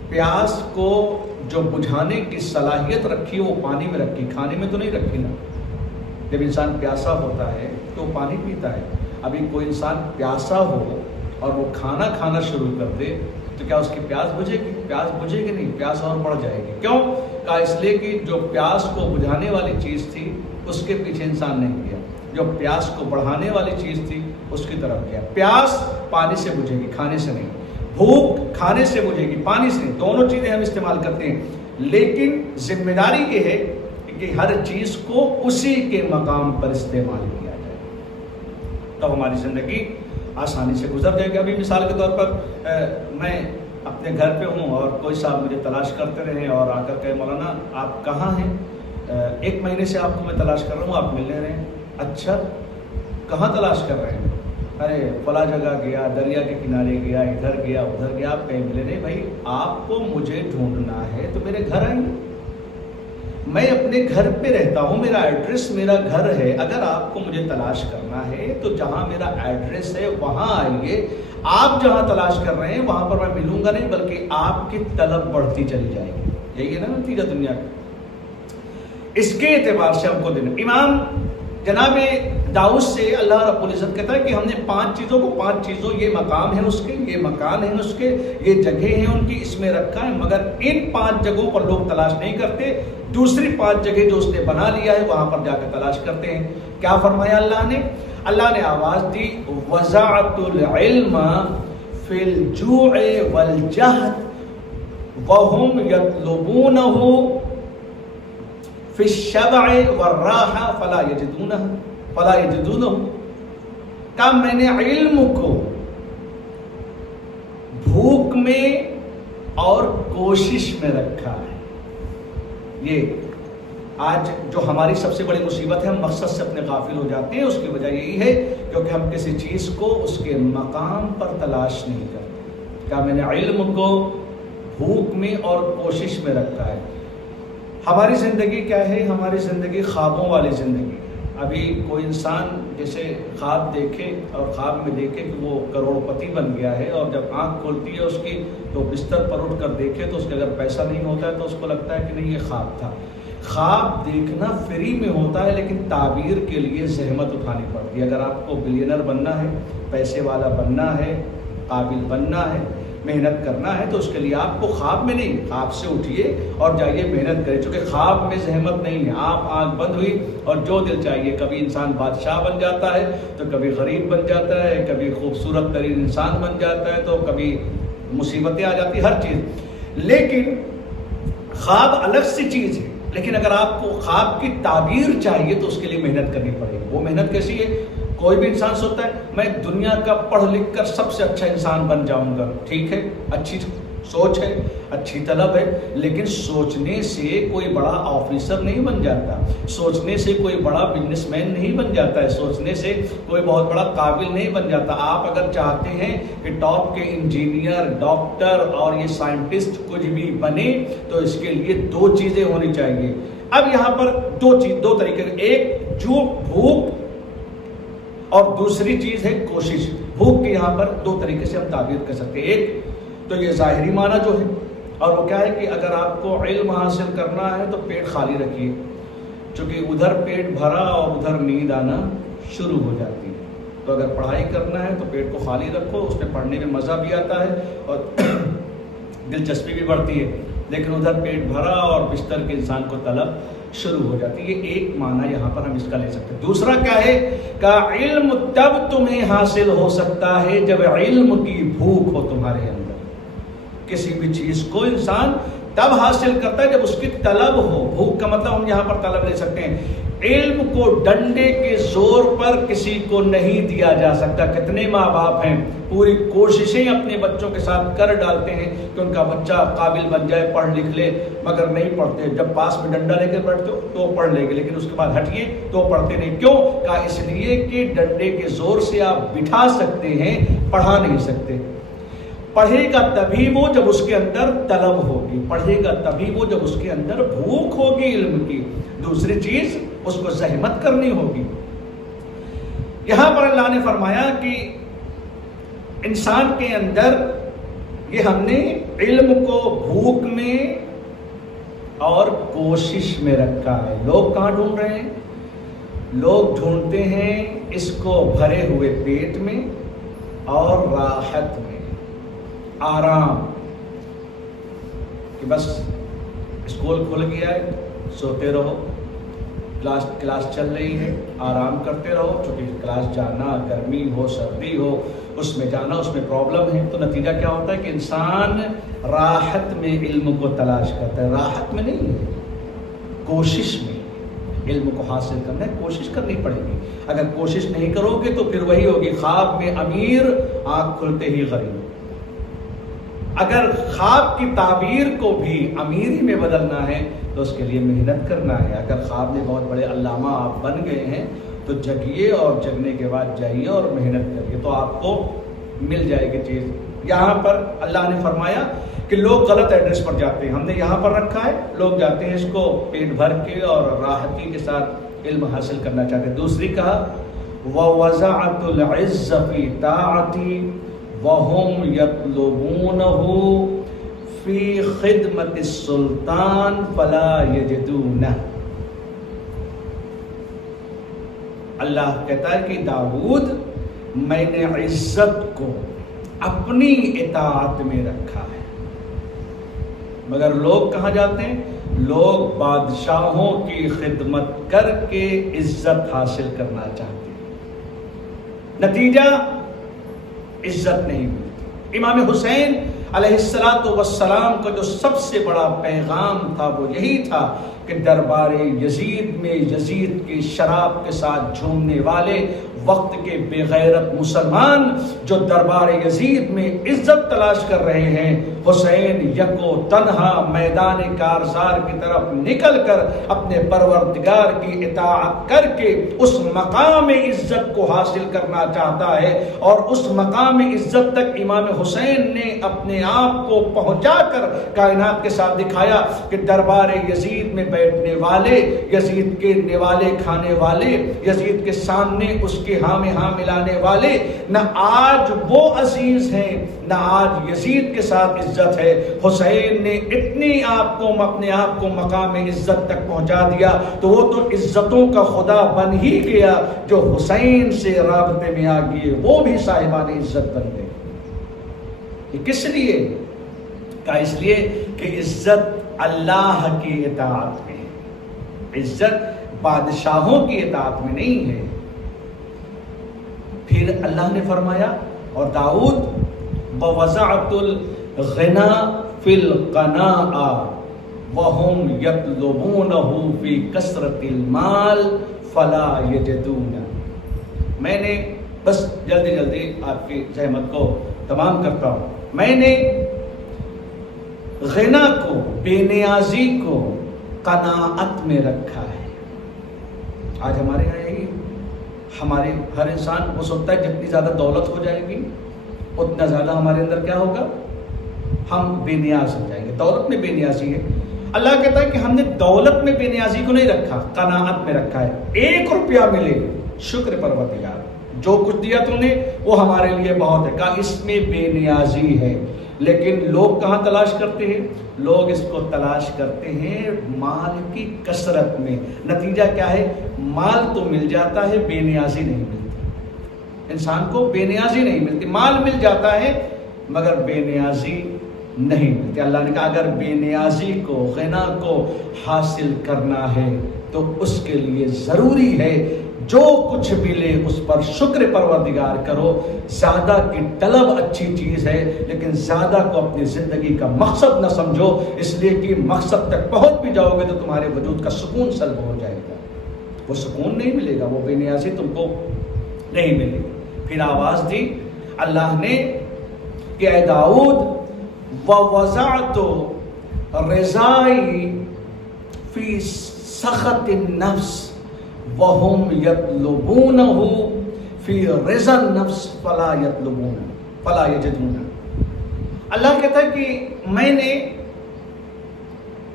پیاس کو جو بجھانے کی صلاحیت رکھی وہ پانی میں رکھی، کھانے میں تو نہیں رکھی نا۔ جب انسان پیاسا ہوتا ہے تو پانی پیتا ہے۔ ابھی کوئی انسان پیاسا ہو اور وہ کھانا کھانا شروع کر دے تو کیا اس کی پیاس بجھے گی؟ پیاس بجھے گی نہیں، پیاس اور بڑھ جائے گی۔ کیوں؟ کہا اس لیے کہ جو پیاس کو بجھانے والی چیز تھی اس کے پیچھے انسان نہیں گیا، جو پیاس کو بڑھانے والی چیز تھی اس کی طرف گیا۔ پیاس پانی سے بجھے گی، کھانے سے نہیں۔ بھوک کھانے سے بجھے گی، پانی سے نہیں۔ دونوں چیزیں ہم استعمال کرتے ہیں، لیکن ذمہ داری یہ ہے کہ ہر چیز کو اسی کے مقام پر استعمال کیا جائے، تب ہماری زندگی آسانی سے گزر جائے گی۔ ابھی مثال کے طور پر میں اپنے گھر پہ ہوں اور کوئی صاحب مجھے تلاش کرتے رہے اور آ کر کہ مولانا آپ کہاں ہیں، 1 مہینے سے آپ کو میں تلاش کر رہا ہوں، آپ ملنے رہے ہیں۔ اچھا کہاں تلاش کر رہے ہیں؟ ارے فلاں جگہ گیا، دریا کے کنارے گیا، ادھر گیا ادھر گیا، آپ کہیں ملے نہیں۔ بھائی آپ کو مجھے ڈھونڈنا ہے تو میرے گھر آئیے، میں اپنے گھر پہ رہتا ہوں، میرا ایڈریس میرا گھر ہے۔ اگر آپ کو مجھے تلاش کرنا ہے تو جہاں میرا ایڈریس ہے وہاں آئیے، آپ جہاں تلاش کر رہے ہیں وہاں پر میں ملوں گا نہیں، بلکہ آپ کی طلب بڑھتی چلی جائے گی۔ یہی ہے نا نتیجہ دنیا کا۔ اس کے اعتبار سے ہم کو دینا، امام جناب داؤد سے اللہ رب العزت کہتا ہے کہ ہم نے 5 چیزوں کو، 5 چیزوں، یہ مقام ہے اس کے، یہ مکان ہے اس کے، یہ جگہ ہیں ان کی، اس میں رکھا ہے، مگر ان 5 جگہوں پر لوگ تلاش نہیں کرتے، دوسری 5 جگہ جو اس نے بنا لیا ہے وہاں پر جا کر تلاش کرتے ہیں۔ کیا فرمایا اللہ نے؟ اللہ نے آواز دی وَزَعْتُ الْعِلْمَ فِي الْجُوعِ وَالْجَهْدِ وَهُمْ يَطْلُبُونَهُ فِي الشَّبْعِ وَالرَّاحَةِ فَلَا يَجِدُونَهُ۔ کہ میں نے علم کو بھوک میں اور کوشش میں رکھا ہے۔ یہ آج جو ہماری سب سے بڑی مصیبت ہے، ہم مقصد سے اپنے غافل ہو جاتے ہیں، اس کی وجہ یہی ہے کیونکہ ہم کسی چیز کو اس کے مقام پر تلاش نہیں کرتے۔ کیا میں نے علم کو بھوک میں اور کوشش میں رکھا ہے۔ ہماری زندگی کیا ہے؟ ہماری زندگی خوابوں والی زندگی ہے۔ ابھی کوئی انسان جیسے خواب دیکھے اور خواب میں دیکھے کہ وہ کروڑ پتی بن گیا ہے، اور جب آنکھ کھولتی ہے اس کی تو بستر پر اٹھ کر دیکھے تو اس کے اگر پیسہ نہیں ہوتا ہے تو اس کو لگتا ہے کہ نہیں یہ خواب تھا۔ خواب دیکھنا فری میں ہوتا ہے، لیکن تعبیر کے لیے زحمت اٹھانی پڑتی ہے۔ اگر آپ کو بلینر بننا ہے، پیسے والا بننا ہے، قابل بننا ہے، محنت کرنا ہے، تو اس کے لیے آپ کو خواب میں نہیں، خواب سے اٹھیے اور جائیے محنت کریں، چونکہ خواب میں زحمت نہیں ہے۔ آپ آنکھ بند ہوئی اور جو دل چاہیے، کبھی انسان بادشاہ بن جاتا ہے تو کبھی غریب بن جاتا ہے، کبھی خوبصورت ترین انسان بن جاتا ہے تو کبھی مصیبتیں آ جاتی، ہر چیز۔ لیکن خواب الگ سی چیز ہے، لیکن اگر آپ کو خواب کی تعبیر چاہیے تو اس کے لیے محنت کرنی پڑے گی۔ وہ محنت کیسی ہے؟ کوئی بھی انسان سوچتا ہے میں دنیا کا پڑھ لکھ کر سب سے اچھا انسان بن جاؤں گا، ٹھیک ہے، اچھی سوچ ہے، اچھی طلب ہے، لیکن سوچنے سے کوئی بڑا آفیسر نہیں بن جاتا، سوچنے سے کوئی بڑا بزنس مین نہیں بن جاتا ہے، سوچنے سے کوئی بہت بڑا قابل نہیں بن جاتا۔ آپ اگر چاہتے ہیں کہ ٹاپ کے انجینئر، ڈاکٹر اور یہ سائنٹسٹ کچھ بھی بنے تو اس کے لیے 2 چیزیں ہونی چاہیے۔ اب یہاں پر 2 طریقے، ایک جو بھوک اور دوسری چیز ہے کوشش۔ بھوک کے یہاں پر 2 طریقے سے ہم تعبیر کر سکتے ہیں۔ ایک تو یہ ظاہری معنی جو ہے، اور وہ کیا ہے کہ اگر آپ کو علم حاصل کرنا ہے تو پیٹ خالی رکھیے، چونکہ ادھر پیٹ بھرا اور ادھر نیند آنا شروع ہو جاتی ہے۔ تو اگر پڑھائی کرنا ہے تو پیٹ کو خالی رکھو، اس میں پڑھنے میں مزہ بھی آتا ہے اور دلچسپی بھی بڑھتی ہے، لیکن ادھر پیٹ بھرا اور بستر کے انسان کو طلب شروع ہو جاتی ہے۔ یہ ایک معنی یہاں پر ہم اس کا لے سکتے ہیں۔ دوسرا کیا ہے کہ علم تب تمہیں حاصل ہو سکتا ہے جب علم کی بھوک ہو تمہارے اندر۔ کسی بھی چیز کو انسان تب حاصل کرتا ہے جب اس کی طلب ہو۔ بھوک کا مطلب ہم یہاں پر طلب لے سکتے ہیں۔ علم کو ڈنڈے کے زور پر کسی کو نہیں دیا جا سکتا۔ کتنے ماں باپ ہیں پوری کوششیں اپنے بچوں کے ساتھ کر ڈالتے ہیں کہ ان کا بچہ قابل بن جائے، پڑھ لکھ لے، مگر نہیں پڑھتے۔ جب پاس میں ڈنڈا لے کے بیٹھتے ہو تو پڑھ لیں گے، لیکن اس کے بعد ہٹیے تو پڑھتے نہیں۔ کیوں؟ کہا اس لیے کہ ڈنڈے کے زور سے آپ بٹھا سکتے ہیں، پڑھا نہیں سکتے۔ پڑھے گا تبھی وہ جب اس کے اندر طلب ہوگی، پڑھے گا تبھی وہ جب اس کے اندر بھوک ہوگی علم کی۔ دوسری چیز اس کو زحمت کرنی ہوگی۔ یہاں پر اللہ نے فرمایا کہ انسان کے اندر یہ ہم نے علم کو بھوک میں اور کوشش میں رکھا ہے۔ لوگ کہاں ڈھونڈ رہے ہیں؟ لوگ ڈھونڈتے ہیں اس کو بھرے ہوئے پیٹ میں اور راحت میں، آرام، کہ بس اسکول کھل گیا ہے، سوتے رہو، کلاس چل رہی ہے، آرام کرتے رہو، چونکہ کلاس جانا، گرمی ہو سردی ہو، اس میں جانا، اس میں پرابلم ہے، تو نتیجہ کیا ہوتا ہے کہ انسان راحت میں علم کو تلاش کرتا ہے۔ راحت میں نہیں، کوشش میں علم کو حاصل کرنا ہے، کوشش کرنی پڑے گی۔ اگر کوشش نہیں کرو گے تو پھر وہی ہوگی، خواب میں امیر، آنکھ کھلتے ہی غریب۔ اگر خواب کی تعبیر کو بھی امیری میں بدلنا ہے تو اس کے لیے محنت کرنا ہے. اگر خواب میں بہت بڑے علامہ آپ بن گئے ہیں تو جگیے اور جگنے کے بعد جائیے اور محنت کریے تو آپ کو مل جائے گی چیز. یہاں پر اللہ نے فرمایا کہ لوگ غلط ایڈریس پر جاتے ہیں. ہم نے یہاں پر رکھا ہے, لوگ جاتے ہیں اس کو پیٹ بھر کے اور راحتی کے ساتھ علم حاصل کرنا چاہتے ہیں. دوسری کہا وَوَزَعَتُ الْعِزَّ فِي طَاعَتِي وَهُمْ يَطْلُبُونَهُ فِي خِدْمَةِ السُّلْطَانِ فَلَا يَجِدُونَهُ. اللہ کہتا ہے کہ داؤد میں نے عزت کو اپنی اطاعت میں رکھا ہے. مگر لوگ کہاں جاتے ہیں؟ لوگ بادشاہوں کی خدمت کر کے عزت حاصل کرنا چاہتے ہیں, نتیجہ عزت نہیں ملتی. امام حسین علیہ السلام کا جو سب سے بڑا پیغام تھا وہ یہی تھا کہ دربار یزید میں یزید کی شراب کے ساتھ جھومنے والے وقت کے بے غیرت مسلمان جو دربار یزید میں عزت تلاش کر رہے ہیں, حسین یکو تنہا میدان کارزار کی طرف نکل کر اپنے پروردگار کی اطاعت کر کے اس مقام عزت کو حاصل کرنا چاہتا ہے. اور اس مقام عزت تک امام حسین نے اپنے آپ کو پہنچا کر کائنات کے ساتھ دکھایا کہ دربار یزید میں بیٹھنے والے, یزید کے نوالے کھانے والے, یزید کے سامنے اس کے ہاں میں ہاں ملانے والے, نہ آج وہ عزیز ہیں نہ آج یزید کے ساتھ عزت ہے. حسین نے اپنے آپ کو مقام عزت تک پہنچا دیا تو وہ تو عزتوں کا خدا بن ہی گیا. جو حسین سے رابطے میں آ گئے وہ بھی صاحبان عزت بن گئے. یہ کس لیے؟ کہ اس لیے کہ عزت اللہ کی اطاعت میں ہے, عزت بادشاہوں کی اطاعت میں نہیں ہے. پھر اللہ نے فرمایا اور داؤد وَوَزَعْتُ الْغِنَا فِي الْقَنَاعَ وَهُمْ يَطْلُبُونَهُ فِي كَثْرَةِ الْمَالِ فَلَا يَجِدُونَ. میں نے بس جلدی آپ کی زحمت کو تمام کرتا ہوں. میں نے غنا کو, بے نیازی کو قناعت میں رکھا ہے. آج ہمارے یہاں یہی ہمارے ہر انسان وہ سوچتا ہے جتنی زیادہ دولت ہو جائے گی اتنا زیادہ ہمارے اندر کیا ہوگا, ہم بے نیاز ہو جائیں گے. دولت میں بے نیازی ہے. اللہ کہتا ہے کہ ہم نے دولت میں بے نیازی کو نہیں رکھا, قناعت میں رکھا ہے. 1 روپیہ ملے شکر پروردگار, جو کچھ دیا تم نے وہ ہمارے لیے بہت ہے. کہا اس میں بے نیازی ہے. لیکن لوگ کہاں تلاش کرتے ہیں؟ لوگ اس کو تلاش کرتے ہیں مال کی کثرت میں. نتیجہ کیا ہے؟ مال تو مل جاتا ہے, بے نیازی نہیں ملتی. انسان کو بے نیازی نہیں ملتی. مال مل جاتا ہے مگر بے نیازی نہیں ملتی. اللہ نے کہا اگر بے نیازی کو, غنا کو حاصل کرنا ہے تو اس کے لیے ضروری ہے جو کچھ ملے اس پر شکر پروردگار کرو. زیادہ کی طلب اچھی چیز ہے لیکن زیادہ کو اپنی زندگی کا مقصد نہ سمجھو, اس لیے کہ مقصد تک پہنچ بھی جاؤ گے تو تمہارے وجود کا سکون سلب ہو جائے گا. وہ سکون نہیں ملے گا, وہ بے نیازی تم کو نہیں ملے گی. پھر آواز دی اللہ نے کہ اے داؤد وَوَزَعْتُ رِضَائِي فِي سَخَطِ النَّفْسِ وَهُمْ يَطْلُبُونَهُ فِي رِضَى النَّفْسِ فَلَا يَجِدُونَ. اللہ کہتا ہے کہ میں نے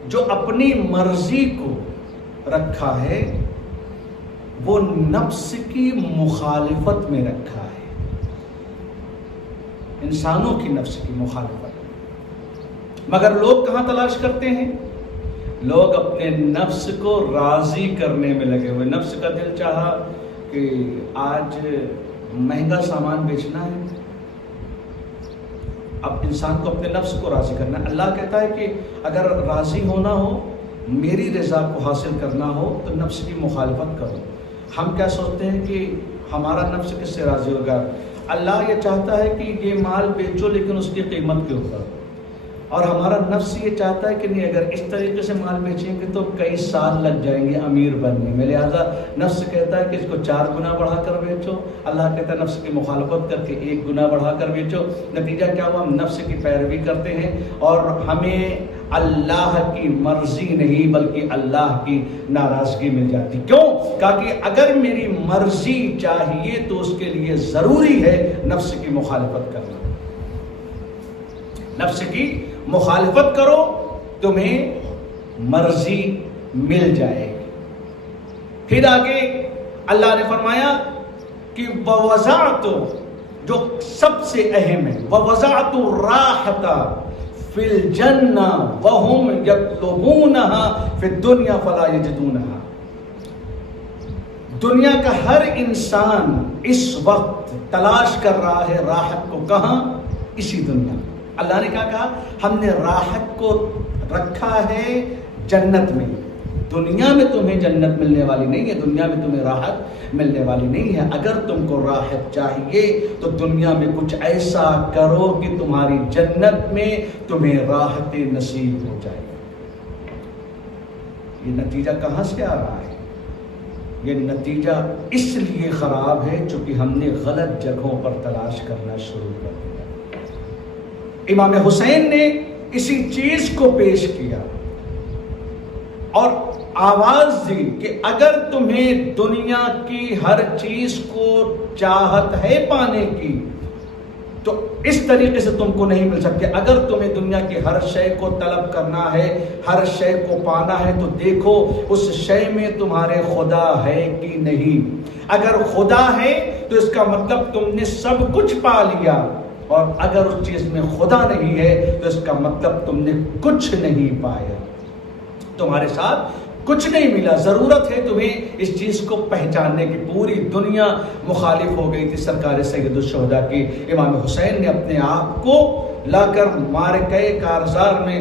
جو اپنی مرضی کو رکھا ہے وہ نفس کی مخالفت میں رکھا ہے, انسانوں کی نفس کی مخالفت میں. مگر لوگ کہاں تلاش کرتے ہیں؟ لوگ اپنے نفس کو راضی کرنے میں لگے ہوئے. نفس کا دل چاہا کہ آج مہنگا سامان بیچنا ہے, اب انسان کو اپنے نفس کو راضی کرنا ہے. اللہ کہتا ہے کہ اگر راضی ہونا ہو, میری رضا کو حاصل کرنا ہو تو نفس کی مخالفت کرو. ہم کیا سوچتے ہیں کہ ہمارا نفس کس سے راضی ہوگا؟ اللہ یہ چاہتا ہے کہ یہ مال بیچو لیکن اس کی قیمت کے اوپر. اور ہمارا نفس یہ چاہتا ہے کہ نہیں اگر اس طریقے سے مال بیچیں گے تو کئی سال لگ جائیں گے امیر بننے میں، لہٰذا نفس کہتا ہے کہ اس کو 4 گنا بڑھا کر بیچو، اللہ کہتا ہے نفس کی مخالفت کر کے 1 گنا بڑھا کر بیچو۔ نتیجہ کیا ہوا؟ ہم نفس کی پیروی کرتے ہیں اور ہمیں اللہ کی مرضی نہیں بلکہ اللہ کی ناراضگی مل جاتی۔ کیوں؟ کہ اگر میری مرضی چاہیے تو اس کے لیے ضروری ہے نفس کی مخالفت کرنا۔ نفس کی مخالفت کرو تمہیں مرضی مل جائے گی۔ پھر آگے اللہ نے فرمایا کہ وَوَضَعْتُ، جو سب سے اہم ہے، وَوَضَعْتُ الرَّاحَةَ فِي الْجَنَّةِ وَهُمْ يَطْلُبُونَهَا فِي الدُّنْيَا فَلَا يَجِدُونَهَا۔ دنیا کا ہر انسان اس وقت تلاش کر رہا ہے راحت کو، کہاں؟ اسی دنیا۔ اللہ نے کیا کہا؟ ہم نے راحت کو رکھا ہے جنت میں۔ دنیا میں تمہیں جنت ملنے والی نہیں ہے، دنیا میں تمہیں راحت ملنے والی نہیں ہے۔ اگر تم کو راحت چاہیے تو دنیا میں کچھ ایسا کرو کہ تمہاری جنت میں تمہیں راحت نصیب ہو جائے۔ یہ نتیجہ کہاں سے آ رہا ہے؟ یہ نتیجہ اس لیے خراب ہے چونکہ ہم نے غلط جگہوں پر تلاش کرنا شروع کر دیا۔ امام حسین نے اسی چیز کو پیش کیا اور آواز دی کہ اگر تمہیں دنیا کی ہر چیز کو چاہت ہے پانے کی تو اس طریقے سے تم کو نہیں مل سکتے۔ اگر تمہیں دنیا کی ہر شے کو طلب کرنا ہے، ہر شے کو پانا ہے، تو دیکھو اس شے میں تمہارے خدا ہے کہ نہیں۔ اگر خدا ہے تو اس کا مطلب تم نے سب کچھ پا لیا، اور اگر اس چیز میں خدا نہیں ہے تو اس کا مطلب تم نے کچھ نہیں پایا، تمہارے ساتھ کچھ نہیں ملا۔ ضرورت ہے تمہیں اس چیز کو پہچاننے کی۔ پوری دنیا مخالف ہو گئی تھی سرکار سید الشہداء کی۔ امام حسین نے اپنے آپ کو لا کر معرکہ کارزار میں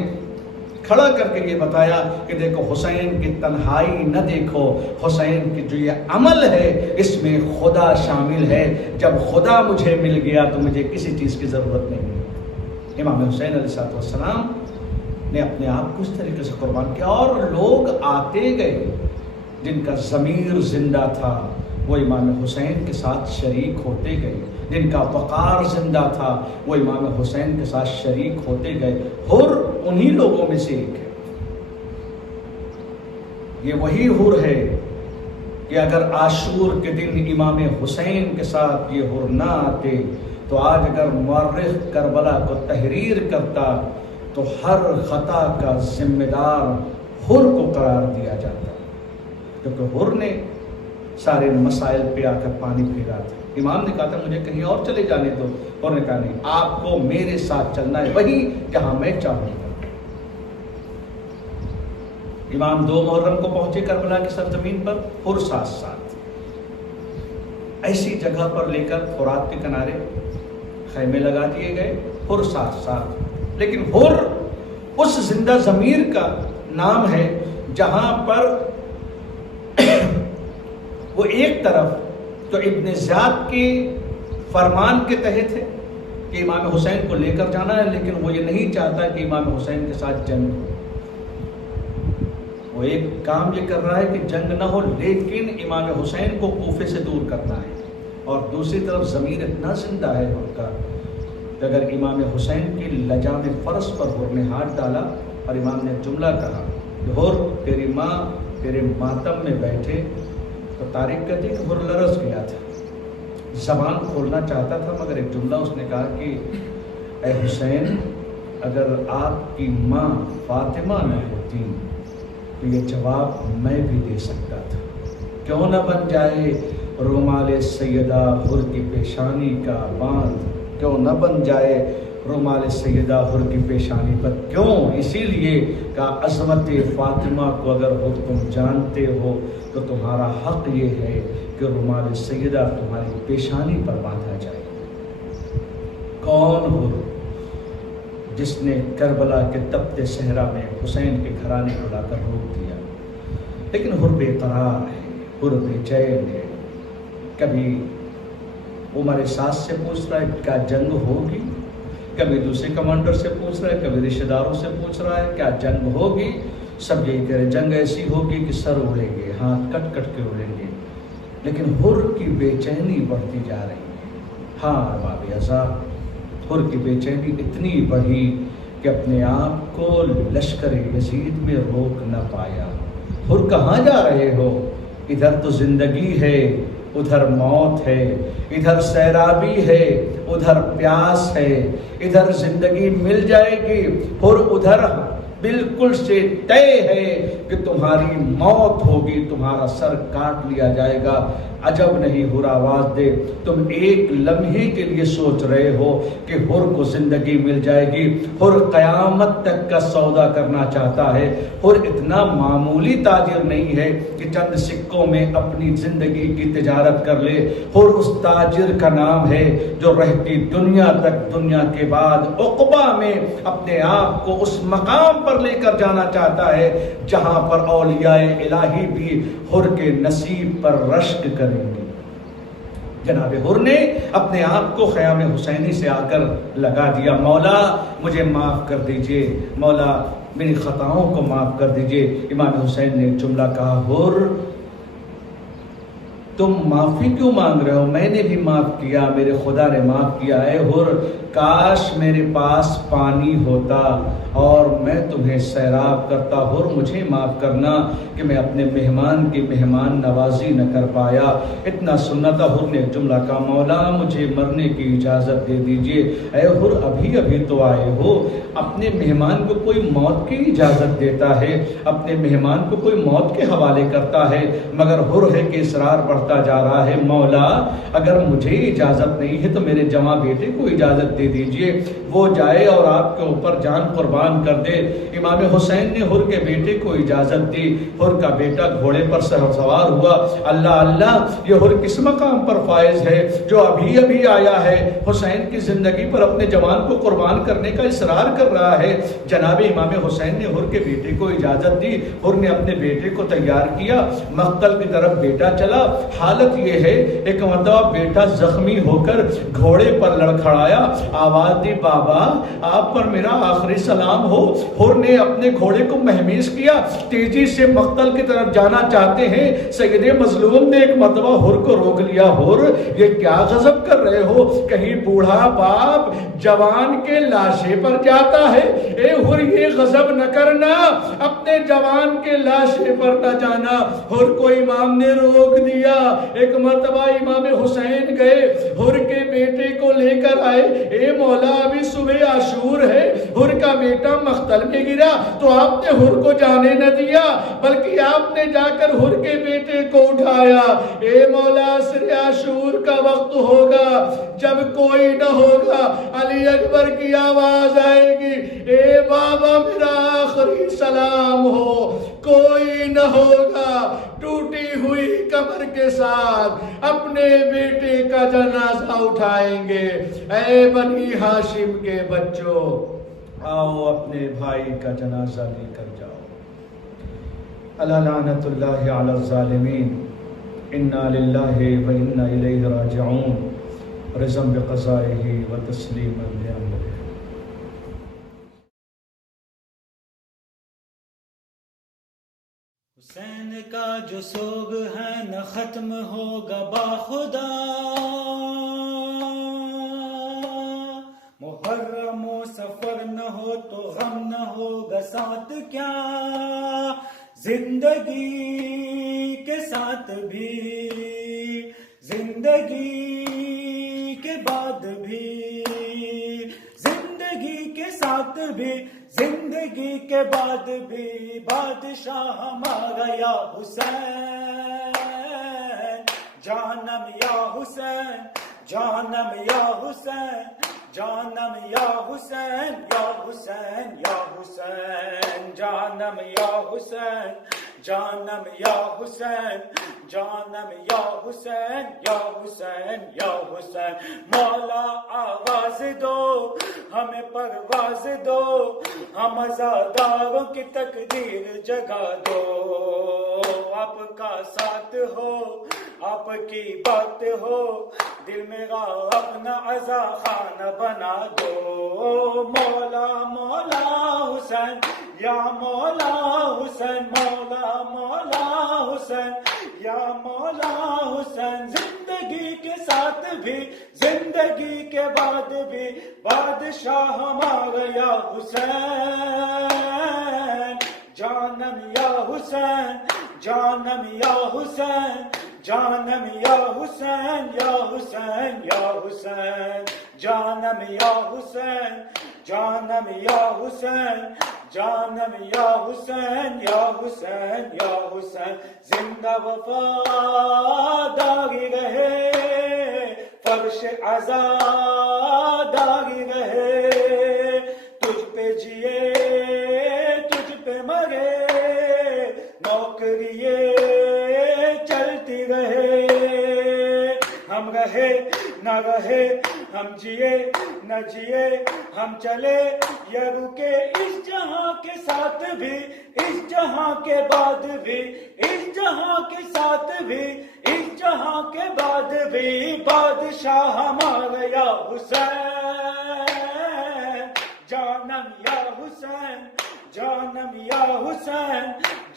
کھڑا کر کے یہ بتایا کہ دیکھو حسین کی تنہائی نہ دیکھو، حسین کی جو یہ عمل ہے اس میں خدا شامل ہے۔ جب خدا مجھے مل گیا تو مجھے کسی چیز کی ضرورت نہیں۔ امام حسین علیہ السلام نے اپنے آپ کو اس طریقے سے قربان کیا، اور لوگ آتے گئے جن کا ضمیر زندہ تھا وہ امام حسین کے ساتھ شریک ہوتے گئے، جن کا وقار زندہ تھا وہ امام حسین کے ساتھ شریک ہوتے گئے۔ حر انہی لوگوں میں سے ایک ہے۔ یہ وہی حر ہے کہ اگر عاشور کے دن امام حسین کے ساتھ یہ حر نہ آتے تو آج اگر مورخ کربلا کو تحریر کرتا تو ہر خطا کا ذمہ دار حر کو قرار دیا جاتا، کیونکہ حر نے سارے مسائل پہ آ کر پانی پھیرا تھا۔ امام نے کہا تھا مجھے کہیں اور چلے جانے دو، اور نے کہا نہیں، آپ کو میرے ساتھ چلنا ہے، وہی جہاں میں چاہوں گا۔ امام 2 محرم کو پہنچے کربلا کی سرزمین پر، حر ساتھ ساتھ ایسی جگہ پر لے کر فرات کے کنارے خیمے لگا دیے گئے، حر ساتھ ساتھ۔ لیکن حر اس زندہ ضمیر کا نام ہے جہاں پر وہ ایک طرف تو ابن زیاد کے فرمان کے تحت ہے کہ امام حسین کو لے کر جانا ہے، لیکن وہ یہ نہیں چاہتا کہ امام حسین کے ساتھ جنگ ہو۔ وہ ایک کام یہ کر رہا ہے کہ جنگ نہ ہو، لیکن امام حسین کو کوفے سے دور کرنا ہے۔ اور دوسری طرف ضمیر اتنا زندہ ہے ان کا کہ اگر امام حسین کی لجام فرس پر حر نے ہاتھ ڈالا اور امام نے جملہ کہا کہ حر تیری ماں تیرے ماتم میں بیٹھے، تو تاریخ کہتی کہ حر لرز گیا تھا، زبان کھولنا چاہتا تھا، مگر ایک جملہ اس نے کہا کہ اے حسین اگر آپ کی ماں فاطمہ نہ ہوتی تو یہ جواب میں بھی دے سکتا تھا۔ کیوں نہ بن جائے رومال سیدہ حر کی پیشانی کا باندھ، کیوں نہ بن جائے رومال سیدہ حر کی پیشانی پر۔ کیوں؟ اسی لیے کہ عظمت فاطمہ کو اگر حر تم جانتے ہو تو تمہارا حق یہ ہے کہ رومال سیدہ تمہاری پیشانی پر باندھا جائے۔ کون حر؟ جس نے کربلا کے تپتے صحرا میں حسین کے گھرانے کو لا کر روک دیا۔ لیکن حر بے قرار ہے، حر بے چین ہے۔ کبھی عمر ساس سے پوچھ رہا ہے کیا جنگ ہوگی؟ کبھی دوسرے کمانڈر سے پوچھ رہا ہے، کبھی رشتہ داروں سے پوچھ رہا ہے کیا جنگ ہوگی؟ سب یہی کہہ رہے جنگ ایسی ہوگی کہ سر اڑیں گے، ہاتھ کٹ کٹ کے اڑیں گے، لیکن حر کی بے چینی بڑھتی جا رہی ہے۔ ہاں ارباب عذاب، حر کی بے چینی اتنی بڑھی کہ اپنے آپ کو لشکر یزید میں روک نہ پایا۔ حر کہاں جا رہے ہو؟ ادھر تو زندگی ہے، ادھر موت ہے، ادھر سیرابی ہے، ادھر پیاس ہے، ادھر زندگی مل جائے گی، حر ادھر بالکل سے طے ہے کہ تمہاری موت ہوگی، تمہارا سر کاٹ لیا جائے گا۔ عجب نہیں حر آواز دے، تم ایک لمحے کے لیے سوچ رہے ہو کہ حر کو زندگی مل جائے گی۔ حر قیامت تک کا سودا کرنا چاہتا ہے۔ حر اتنا معمولی تاجر نہیں ہے کہ چند سکوں میں اپنی زندگی کی تجارت کر لے۔ حر اس تاجر کا نام ہے جو رہتی دنیا تک، دنیا کے بعد عقبہ میں اپنے آپ کو اس مقام پر لے کر جانا چاہتا ہے جہاں پر اولیاء الہی بھی حر کے نصیب پر رشک کریں گے۔ جناب حر نے اپنے آپ کو خیام حسینی سے آ کر لگا دیا، مولا مجھے معاف کر دیجئے، مولا میری خطاؤں کو معاف کر دیجئے۔ امام حسین نے ایک جملہ کہا، حر تم معافی کیوں مانگ رہے ہو؟ میں نے بھی معاف کیا، میرے خدا نے معاف کیا ہے۔ حر کاش میرے پاس پانی ہوتا اور میں تمہیں سیراب کرتا۔ حر مجھے معاف کرنا کہ میں اپنے مہمان کی مہمان نوازی نہ کر پایا۔ اتنا سننا تھا، حر نے ایک جملہ کہا، مولا مجھے مرنے کی اجازت دے دیجئے۔ اے حر ابھی ابھی تو آئے ہو، اپنے مہمان کو کوئی موت کی اجازت دیتا ہے، اپنے مہمان کو کوئی موت کے حوالے کرتا ہے، مگر حر ہے کہ اصرار بڑھتا جا رہا ہے، مولا اگر مجھے اجازت نہیں ہے تو میرے جواں بیٹے کو اجازت دے دیجئے، وہ جائے اور آپ کے اوپر جان قربان کر دے۔ امام حسین نے حر کے بیٹے کو اجازت دی، حر کا بیٹا گھوڑے پر سوار ہوا۔ اللہ اللہ، یہ حر کس مقام پر فائز ہے جو ابھی ابھی آیا ہے، حسین کی زندگی پر اپنے جوان کو قربان کرنے کا اصرار کر رہا ہے۔ جناب امام حسین نے حر کے بیٹے کو اجازت دی، حر نے اپنے بیٹے کو تیار کیا، مقتل کی طرف بیٹا چلا۔ حالت یہ ہے ایک مرتبہ بیٹا زخمی ہو کر گھوڑے پر لڑکھڑایا، آواز دی، بابا آپ پر میرا آخری سلام ہو۔ حر نے اپنے گھوڑے کو مہمیز کیا، تیزی سے مقتل کی طرف جانا چاہتے ہیں۔ سید مظلوم نے ایک مرتبہ حر کو روک لیا، حر یہ کیا غضب کر رہے ہو؟ کہیں بوڑھا باپ جوان کے لاشے پر جاتا ہے؟ اے حر یہ غضب نہ کرنا، اپنے جوان کے لاشے پر نہ جانا۔ حر کو امام نے روک دیا۔ ایک مرتبہ امام حسین گئے، حر کے بیٹے کو لے کر آئے، اے مولا ابھی صبح عاشور ہے، حر کا بیٹا مقتل میں گرا تو آپ نے حر کو جانے نہ دیا، بلکہ آپ نے جا کر حر کے بیٹے کو اٹھایا۔ اے مولا عصر عاشور کا وقت ہوگا، جب کوئی نہ ہوگا، علی اکبر کی آواز آئے گی، اے بابا میرا آخری سلام ہو، کوئی نہ ہوگا، ٹوٹی ہوئی کمر کے ساتھ اپنے بیٹے کا جنازہ اٹھائیں گے۔ اے بنی ہاشم کے بچوں، آؤ اپنے بھائی کا جنازہ لے کر جاؤ۔ الا لعنت اللہ علی الظالمین، انا للہ و انا الیہ راجعون، رضا بقضائہ و تسلیما لامرہ۔ حسین کا جو سوگ ہے نہ ختم ہوگا باخدا، محرم و سفر نہ ہو تو غم نہ ہوگا ساتھ کیا، زندگی کے ساتھ بھی، زندگی کے بعد بھی، زندگی کے ساتھ بھی، زندگی کے بعد بھی، بادشاہ ہمارا یا حسین، جانم یا حسین، جانم یا حسین، جانم یا حسین، یا حسین یا حسین، جانم یا حسین، جانم یا حسین، جانم یا حسین، یا حسین یا حسین۔ مولا آواز دو، ہمیں پرواز دو، ہم عزاداروں کی تقدیر جگا دو، آپ کا ساتھ ہو آپ کی بات ہو دل میرا اپنا عزا خانہ بنا دو. مولا مولا حسین یا مولا حسین مولا مولا حسین یا مولا حسین. زندگی کے ساتھ بھی زندگی کے بعد بھی بادشاہ ہمارا یا حسین. جانم یا حسین جانم یا حسین جانم یا حسین یا حسین یا حسین. جانم یا حسین جانم یا حسین جانم یا حسین یا حسین یا حسین. زندہ وفاداری رہے فرش عزاداری رہے. تجھ پہ جیے تجھ پہ مرے نوکریے چلتی رہے. ہم رہے نہ رہے ہم جیے نہ جیے ہم چلے یا رکے اس جہاں کے ساتھ بھی اس جہاں کے بعد بھی اس جہاں کے ساتھ بھی اس جہاں کے بعد بھی بادشاہ ہمارا یا حسین. جانم یا حسین جانم یا حسین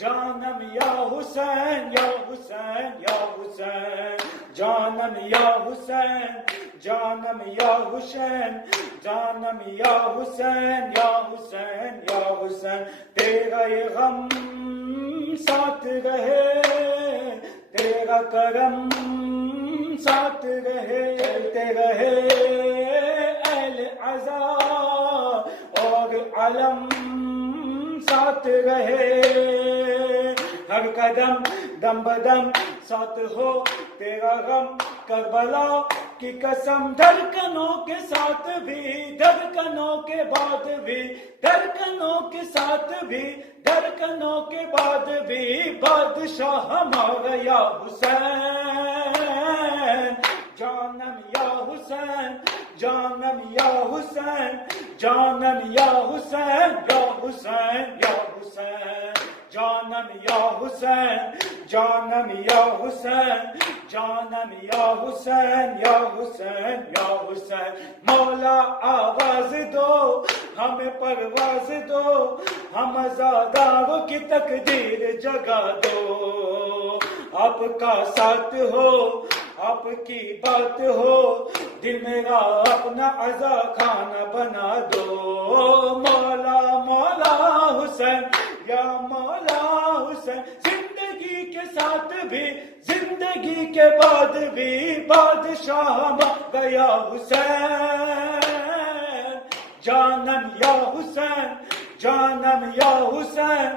جانم یا حسین یا حسین یا حسین. جانم یا حسین جانم یا حسین جانم یا حسین یا حسین یا حسین. تیرا یہ غم ساتھ رہے تیرا کرم ساتھ رہے. چلتے رہے اہل عزا اور علم ساتھ رہے. ہر قدم دم بدم ساتھ ہو تیرا غم. کربلا کی قسم دھڑکنوں کے ساتھ بھی دھڑکنوں کے بعد بھی دھڑکنوں کے ساتھ بھی دھڑکنوں کے بعد بھی بادشاہ ہمارا یا حسین. جانم یا حسین جانم یا حسین جانم یا حسین یا حسین یا حسین. جانم یا حسین جانم یا حسین جانم یا حسین یا حسین یا حسین. مولا آواز دو ہمیں پرواز دو ہم آزاداروں کی تقدیر جگا دو. آپ کا ساتھ ہو آپ کی بات ہو دل میرا اپنا عزا خانہ بنا دو. مولا مولا حسین یا مولا حسین. زندگی کے ساتھ بھی زندگی کے بعد بھی بادشاہ گیا حسین. جانم یا حسین جانم یا حسین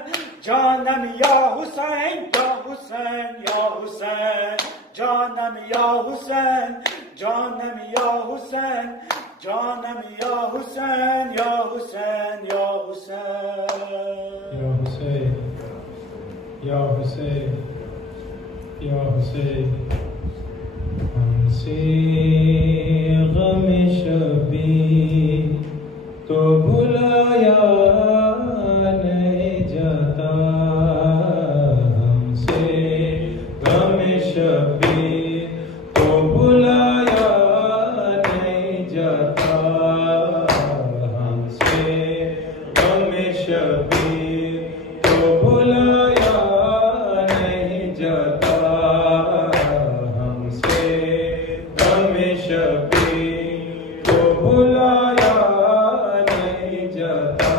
جانم یا حسین یا حسین یا حسین. جانم یا حسین جانم یا حسین جانم یا حسین یا حسین یا حسین. یا حسین یا حسین ہم سے غم شبی تو بھلایا نہیں جاتا. ہم سے غم شبی تو بھلایا نہیں جاتا. ہم سے غم شبی تو بھلایا نہیں جاتا. ہم سے غم شبی تو بھلایا نہیں جاتا.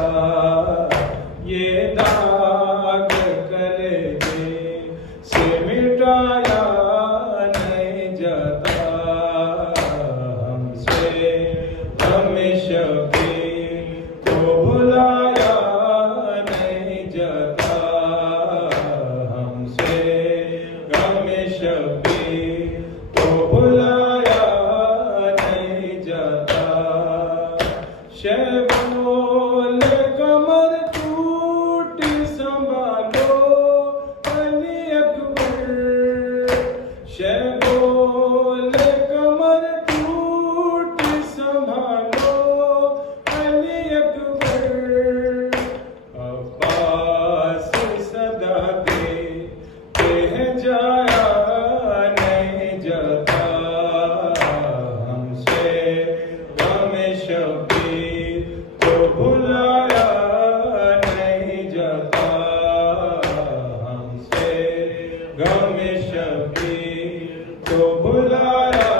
بھلایا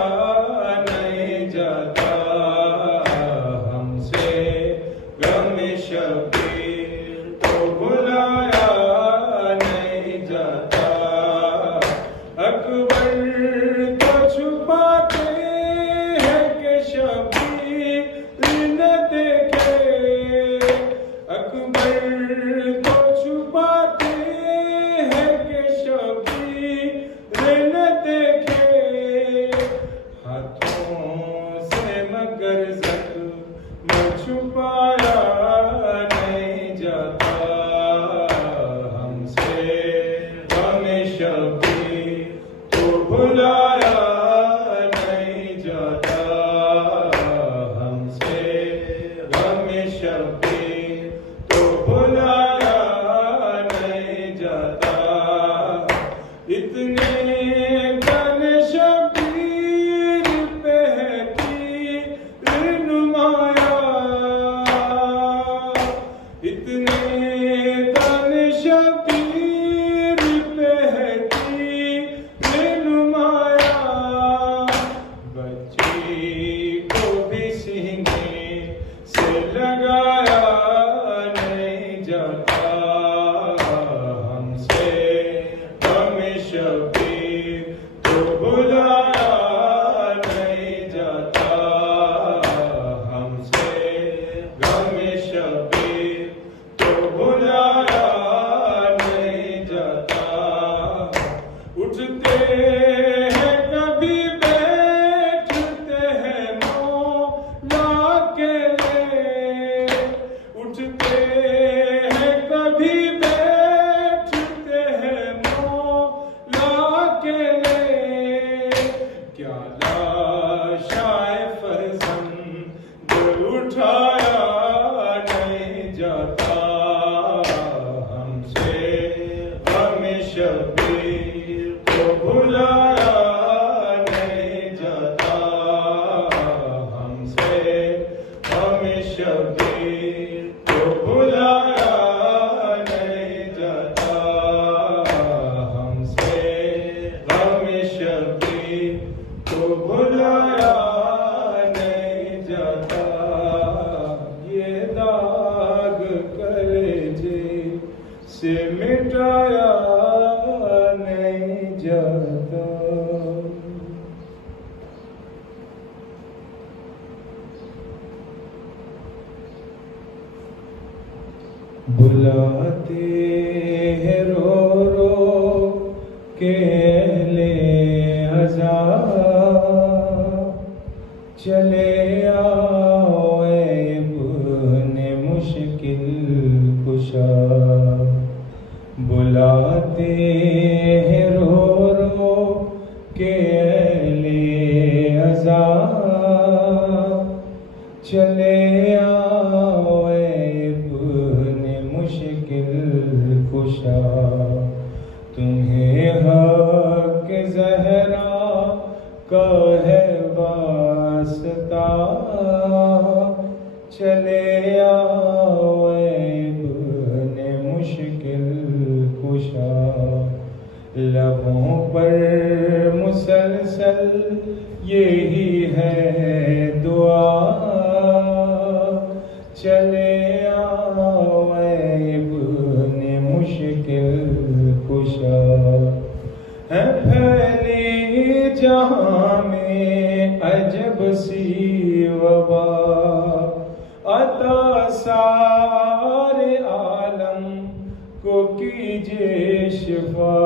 نہیں جاتا ہم سے غم شبیر تو بھلایا نہیں جاتا اکبر تو چھپاتے ہیں کہ شبیر نہ دیکھے اکبر تو چھپاتے ہیں کہ شبیر نہ دیکھے ہاتھوں سے مگر زخم چھپایا نہیں جاتا ہم سے غم شبیر تو بھلایا نہیں جاتا ہم سے غم شبیر تو بھلایا نہیں جاتا اتنے گن شبیر پہ ہے تیر نمایا اتنے گن شبیر پہ ہے تیر نمایا بچی کو بھی سینے سے لگایا نہیں جاتا ہم سے غم شبیر تو بھلایا نہیں جاتا ہم سے غم شبیر تو بھلایا نہیں جاتا اٹھتے ہیں کبھی بیٹھتے ہیں مولا کے لیے اٹھتے ہیں کبھی بیٹھتے ہیں مولا کے لیے کیا لاشائے فرزند اٹھایا نہیں جاتا ہم سے غم شبیر کو بھلایا نہیں جاتا ہم سے غم شبیر کو بھلایا نہیں جاتا ہم سے غم شبیر کو بھلایا نہیں جاتا یہ داغ کلیجے سے مٹایا نہیں جاتا بلاتے ہیں رو رو کے اہل عزا چلے آؤ اے ابن مشکل کشا بلاتے ہیں رو رو کے اہل عزا چلے آؤ اے ابن مشکل کشا تمہیں حق زہرا کا ہے واسطہ چلے آؤ اے ابن مشکل کشا لبوں پر مسلسل یہی ہے دعا چلے آؤ اے ابن مشکل کشا ہے پھیلی جہاں میں عجب سی وبا عطا سارے عالم کو کیجے شفا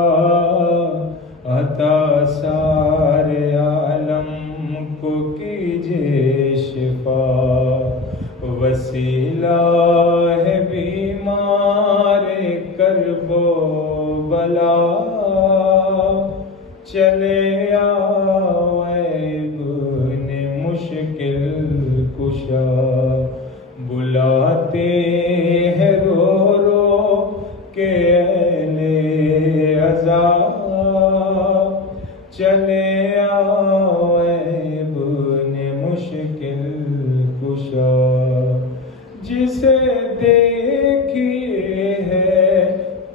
عطا سارے عالم کو کیجے شفا وسیلہ ہے بیمار کرب و بلا چلے آؤ اے ابن مشکل کشا بلاتے ہیں رو رو کے اہل عزا چلے آؤ اے ابن مشکل کشا جسے دیکھیے ہے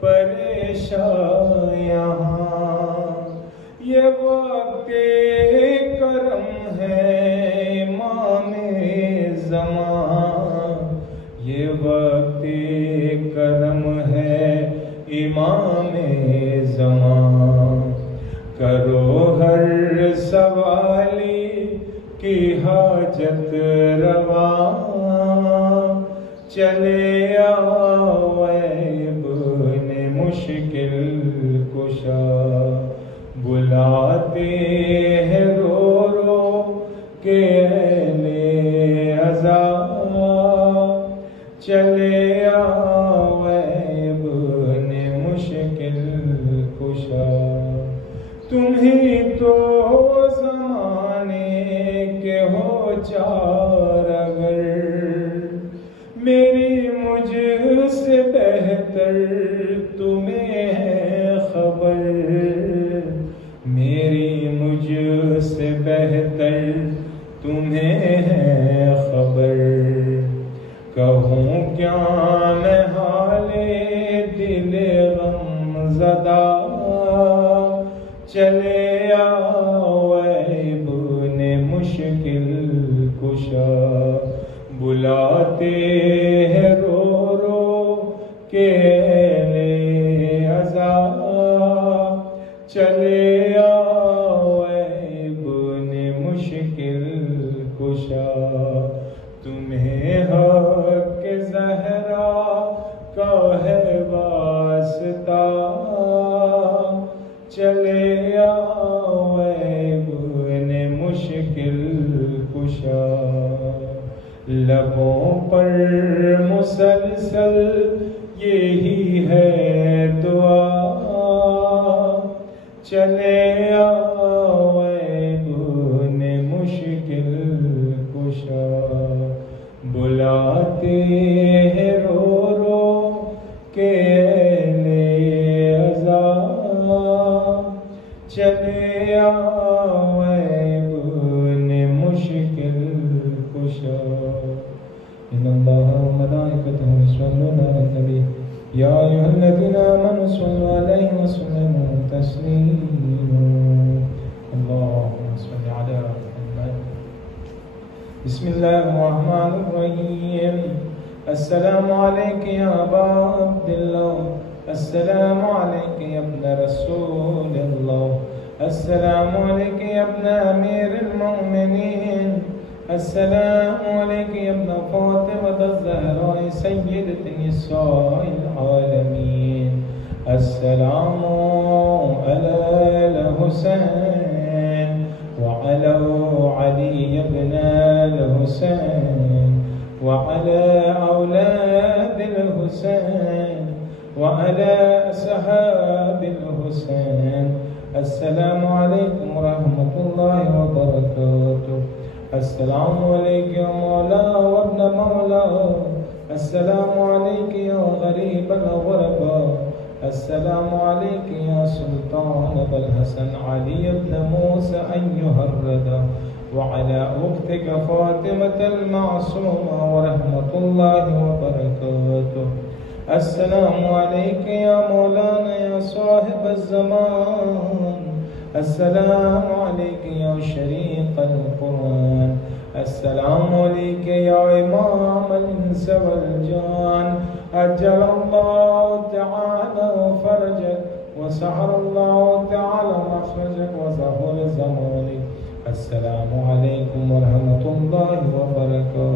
پریشان یہاں یہ وقت ہر سوالی کی حاجت روا چلے آؤ اے ابن مشکل کشا بلاتے ہیں رو رو کہ اہل عزا چلے آؤ اے ابن مشکل کشا تم ہی تو زمانے کے ہو چار اگر میری مجھ سے بہتر تمہیں ہے خبر میری مجھ سے بہتر تمہیں ہے خبر کہوں کیا میں حال دل غم زدہ چلے آؤ اے ابن مشکل کشا بلاتے ہیں رو رو کہ اہل عزا چلے آؤ اے ابن مشکل کشا تمہیں حق زہرا کا ہے واسطہ چلے آؤ اے ابن مشکل کشا لبوں پر مسلسل یہی ہے دعا چلے آؤ اے ابن مشکل کشا بلاتے ہیں رو رو کہ اہل عزا چلے آؤ اے ابن مشکل کشا ان اللہ وملائکتہ یصلون علی النبی یا ایھا الذین آمنوا صلوا علیہ وسلموا تسلیما اللهم صل علی محمد بسم اللہ الرحمن الرحیم السلام علیک یا ابا عبداللہ السلام علیک یا ابن رسول اللہ السلام علیک یا ابن امیر المؤمنین السلام علیک یا ابن فاطمة الزہراء سیدۃ نساء العالمین السلام علی الحسین وعلى علي بن الحسين وعلى أولاد الحسين وعلى أصحاب الحسين السلام عليكم ورحمة الله وبركاته السلام عليك يا مولا وابن مولا السلام عليك يا غريب الغرباء السلام عليك يا سلطان أبا الحسن علي بن موسى أيها الردى وعلى أختك فاطمة المعصومة ورحمة الله وبركاته السلام عليك يا مولانا يا صاحب الزمان السلام عليك يا شريق القرآن السلام عليك يا إمام الإنس والجان أجل الله تعالى فرجك وسحر الله تعالى مخرجك وظهور زمانك السلام عليكم ورحمة الله وبركاته